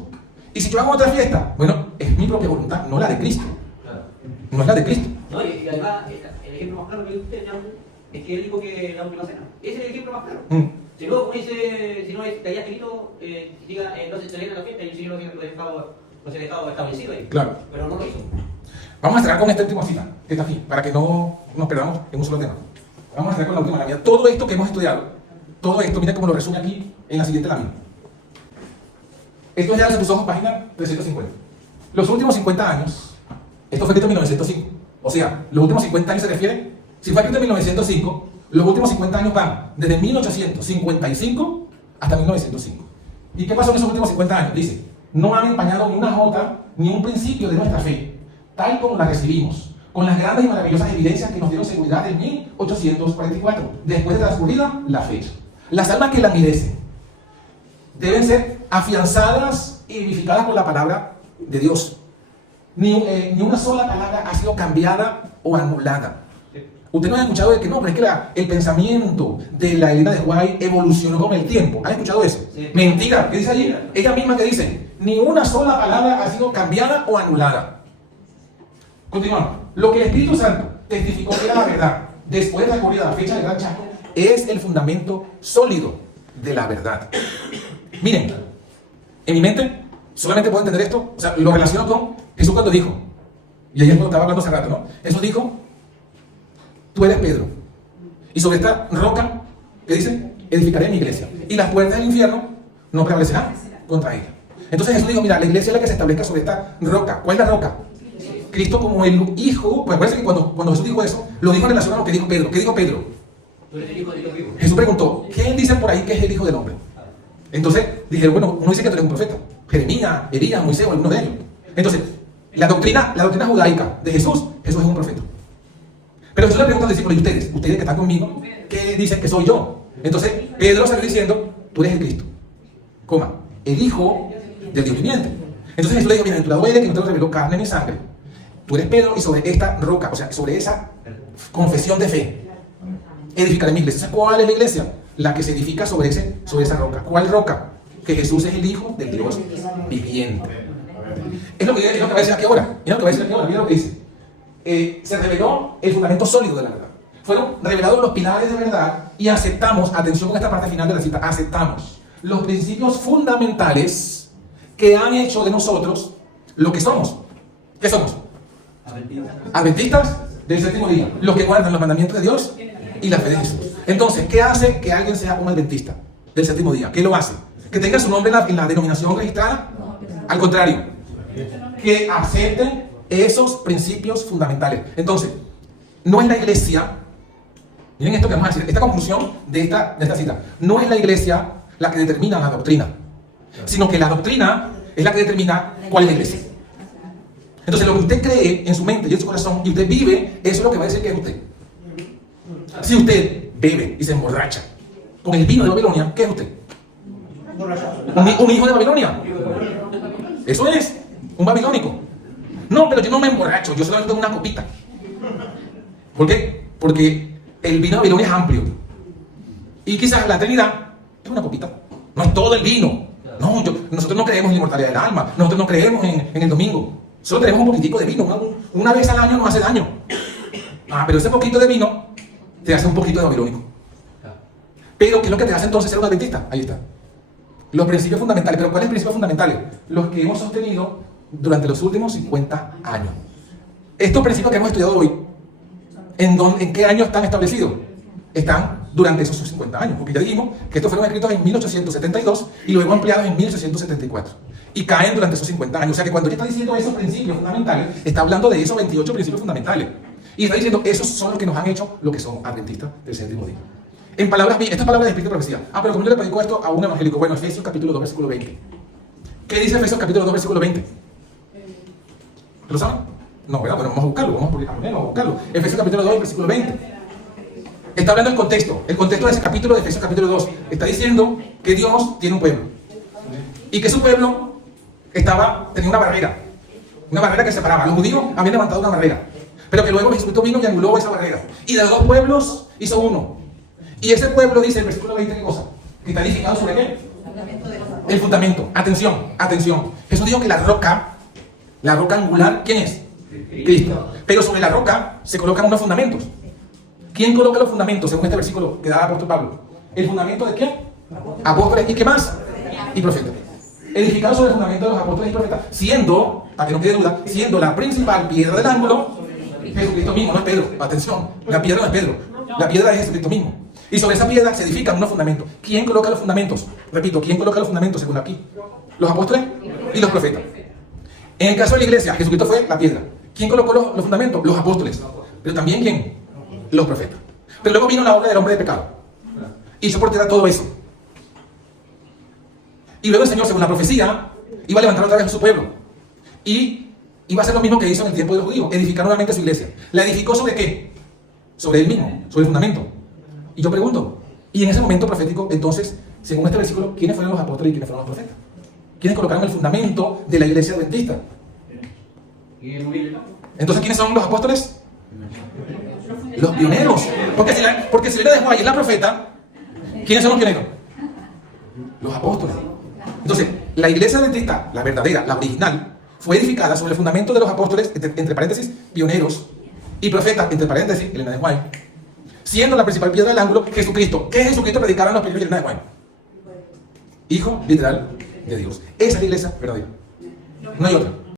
Y si yo hago otra fiesta, bueno, es mi propia voluntad, no la de Cristo. No es la de Cristo. No, y además, el ejemplo más claro que usted es que Él dijo que la última cena. Ese es el ejemplo más claro. Si no, como dice, si no estaría escrito, diga, no se celebra la fiesta y el Señor no se ha dejado establecido ahí. Claro. Pero no lo hizo. Vamos a cerrar con esta última cita, que está aquí, para que no nos perdamos en un solo tema. Vamos a cerrar con la última lámina. Todo esto que hemos estudiado, todo esto, mira cómo lo resume aquí en la siguiente lámina. Esto es ya de tus ojos, página 350. Los últimos 50 años, esto fue escrito en 1905. O sea, los últimos 50 años se refiere, si fue escrito en 1905, los últimos 50 años van desde 1855 hasta 1905. ¿Y qué pasó en esos últimos 50 años? Dice, no han empañado ni una jota ni un principio de nuestra fe, tal como la recibimos, con las grandes y maravillosas evidencias que nos dieron seguridad en 1844, después de transcurrida la fecha. Las almas que la merecen deben ser afianzadas y vivificadas por la palabra de Dios. Ni una sola palabra ha sido cambiada o anulada. Usted no ha escuchado de que no, pero es que el pensamiento de la Elena de White evolucionó con el tiempo. ¿Ha escuchado eso? Sí. Mentira. ¿Qué dice allí? Ella misma que dice, ni una sola palabra ha sido cambiada o anulada. Continuamos. Lo que el Espíritu Santo testificó que era la verdad, después de transcurrida la fecha del gran chasco, es el fundamento sólido de la verdad. Miren, en mi mente solamente puedo entender esto, o sea, lo relaciono con Jesús cuando dijo, y ayer cuando estaba hablando hace rato, ¿no? Jesús dijo, tú eres Pedro, y sobre esta roca, ¿qué dice? Edificaré mi iglesia, y las puertas del infierno no prevalecerán contra ella. Entonces Jesús dijo, mira, la iglesia es la que se establezca sobre esta roca. ¿Cuál es la roca? Cristo como el Hijo. Pues acuérdense que cuando Jesús dijo eso, lo dijo en relación a lo que dijo Pedro. ¿Qué dijo Pedro? Tú eres el Hijo de Dios vivo. Jesús preguntó, ¿quién dicen por ahí que es el Hijo del Hombre? Entonces dijeron, bueno, uno dice que tú eres un profeta. Jeremías, Elías, Moisés o alguno de ellos. Entonces, la doctrina judaica de Jesús es un profeta. Pero Jesús le pregunta a los discípulos, ¿y ustedes que están conmigo, qué dicen que soy yo? Entonces, Pedro salió diciendo, tú eres el Cristo, coma, el Hijo del Dios viviente. Entonces Jesús le dijo, bienaventurado eres que no te lo reveló carne ni sangre. Tú eres Pedro y sobre esta roca, o sea, sobre esa confesión de fe, edificaré mi iglesia. ¿Cuál es la iglesia? La que se edifica sobre esa roca. ¿Cuál roca? Que Jesús es el Hijo del Dios viviente. Es lo que va a decir aquí ahora. Mira lo que va a decir aquí ahora. Mira lo que dice. Se reveló el fundamento sólido de la verdad. Fueron revelados los pilares de verdad y aceptamos, atención con esta parte final de la cita, aceptamos los principios fundamentales que han hecho de nosotros lo que somos. ¿Qué somos? Adventistas del séptimo día. Los que guardan los mandamientos de Dios y la fe de Jesús. Entonces, ¿qué hace que alguien sea un adventista del séptimo día? ¿Qué lo hace? ¿Que tenga su nombre en la denominación registrada? Al contrario, que acepten esos principios fundamentales. Entonces, no es la iglesia, miren esto que vamos a decir, esta conclusión de esta cita, no es la iglesia la que determina la doctrina, sino que la doctrina es la que determina cuál es la iglesia. Entonces, lo que usted cree en su mente y en su corazón y usted vive, eso es lo que va a decir que es usted. Si usted bebe y se emborracha con el vino de Babilonia, ¿qué es usted? Un hijo de Babilonia. Eso es, un babilónico. No, pero yo no me emborracho, yo solamente tengo una copita. ¿Por qué? Porque el vino de Babilonia es amplio. Y quizás la Trinidad es una copita. No es todo el vino. No, nosotros no creemos en la inmortalidad del alma. Nosotros no creemos en el domingo. Solo tenemos un poquitico de vino. Una vez al año nos hace daño. Pero ese poquito de vino te hace un poquito de babilónico. Pero, ¿qué es lo que te hace entonces ser un adventista? Ahí está. Los principios fundamentales. ¿Pero cuáles principios fundamentales? Los que hemos sostenido durante los últimos 50 años. Estos principios que hemos estudiado hoy, ¿en qué año están establecidos? Están durante esos 50 años. Porque ya dijimos que estos fueron escritos en 1872 y luego ampliados en 1874. Y caen durante esos 50 años. O sea que cuando ella está diciendo esos principios fundamentales, está hablando de esos 28 principios fundamentales. Y está diciendo, esos son los que nos han hecho lo que son adventistas del séptimo día. En palabras mías, estas palabras de espíritu de profecía. Pero como yo le predico esto a un evangélico, bueno, Efesios capítulo 2, versículo 20. ¿Qué dice Efesios capítulo 2, versículo 20? ¿Lo saben? No, ¿verdad? Bueno, vamos a buscarlo, vamos a buscarlo. Efesios capítulo 2, versículo 20. Está hablando del contexto. El contexto de ese capítulo de Efesios capítulo 2 está diciendo que Dios tiene un pueblo. Y que su pueblo tenía una barrera que separaba. Los judíos habían levantado una barrera. Pero que luego Jesucristo vino y anuló esa barrera. Y de los dos pueblos hizo uno. Y ese pueblo dice, el versículo 20, ¿qué cosa? Que está edificado sobre qué? El fundamento. Atención, atención. Jesús dijo que la roca angular, ¿quién es? Cristo. Pero sobre la roca se colocan unos fundamentos. ¿Quién coloca los fundamentos según este versículo que da el apóstol Pablo? ¿El fundamento de quién? Apóstoles. ¿Y qué más? Y profetas. Edificado sobre el fundamento de los apóstoles y profetas. Siendo, para que no quede duda, siendo la principal piedra del ángulo Jesucristo mismo, no es Pedro. Atención, la piedra no es Pedro. La piedra es Jesucristo mismo. Y sobre esa piedra se edifican unos fundamentos. ¿Quién coloca los fundamentos? Repito, ¿quién coloca los fundamentos según aquí? Los apóstoles y los profetas. En el caso de la iglesia, Jesucristo fue la piedra. ¿Quién colocó los fundamentos? Los apóstoles. Pero también ¿quién? Los profetas. Pero luego vino la obra del hombre de pecado. Y hizo por tierra todo eso. Y luego el Señor, según la profecía, iba a levantar otra vez a su pueblo. Y iba a hacer lo mismo que hizo en el tiempo de los judíos. Edificar nuevamente su iglesia. ¿La edificó sobre qué? Sobre él mismo, sobre el fundamento. Y yo pregunto, y en ese momento profético, entonces, según este versículo, ¿quiénes fueron los apóstoles y quiénes fueron los profetas? ¿Quiénes colocaron el fundamento de la iglesia adventista? Entonces, ¿quiénes son los apóstoles? Los pioneros. Porque si le dejó ahí la profeta, ¿quiénes son los pioneros? Los apóstoles. Entonces, la iglesia adventista, la verdadera, la original, fue edificada sobre el fundamento de los apóstoles, entre paréntesis, pioneros, y profetas, entre paréntesis, Elena de White, siendo la principal piedra del ángulo Jesucristo. ¿Qué Jesucristo predicaron los primeros de Elena de White? Hijo literal de Dios. Esa es la iglesia verdadera. No hay otra.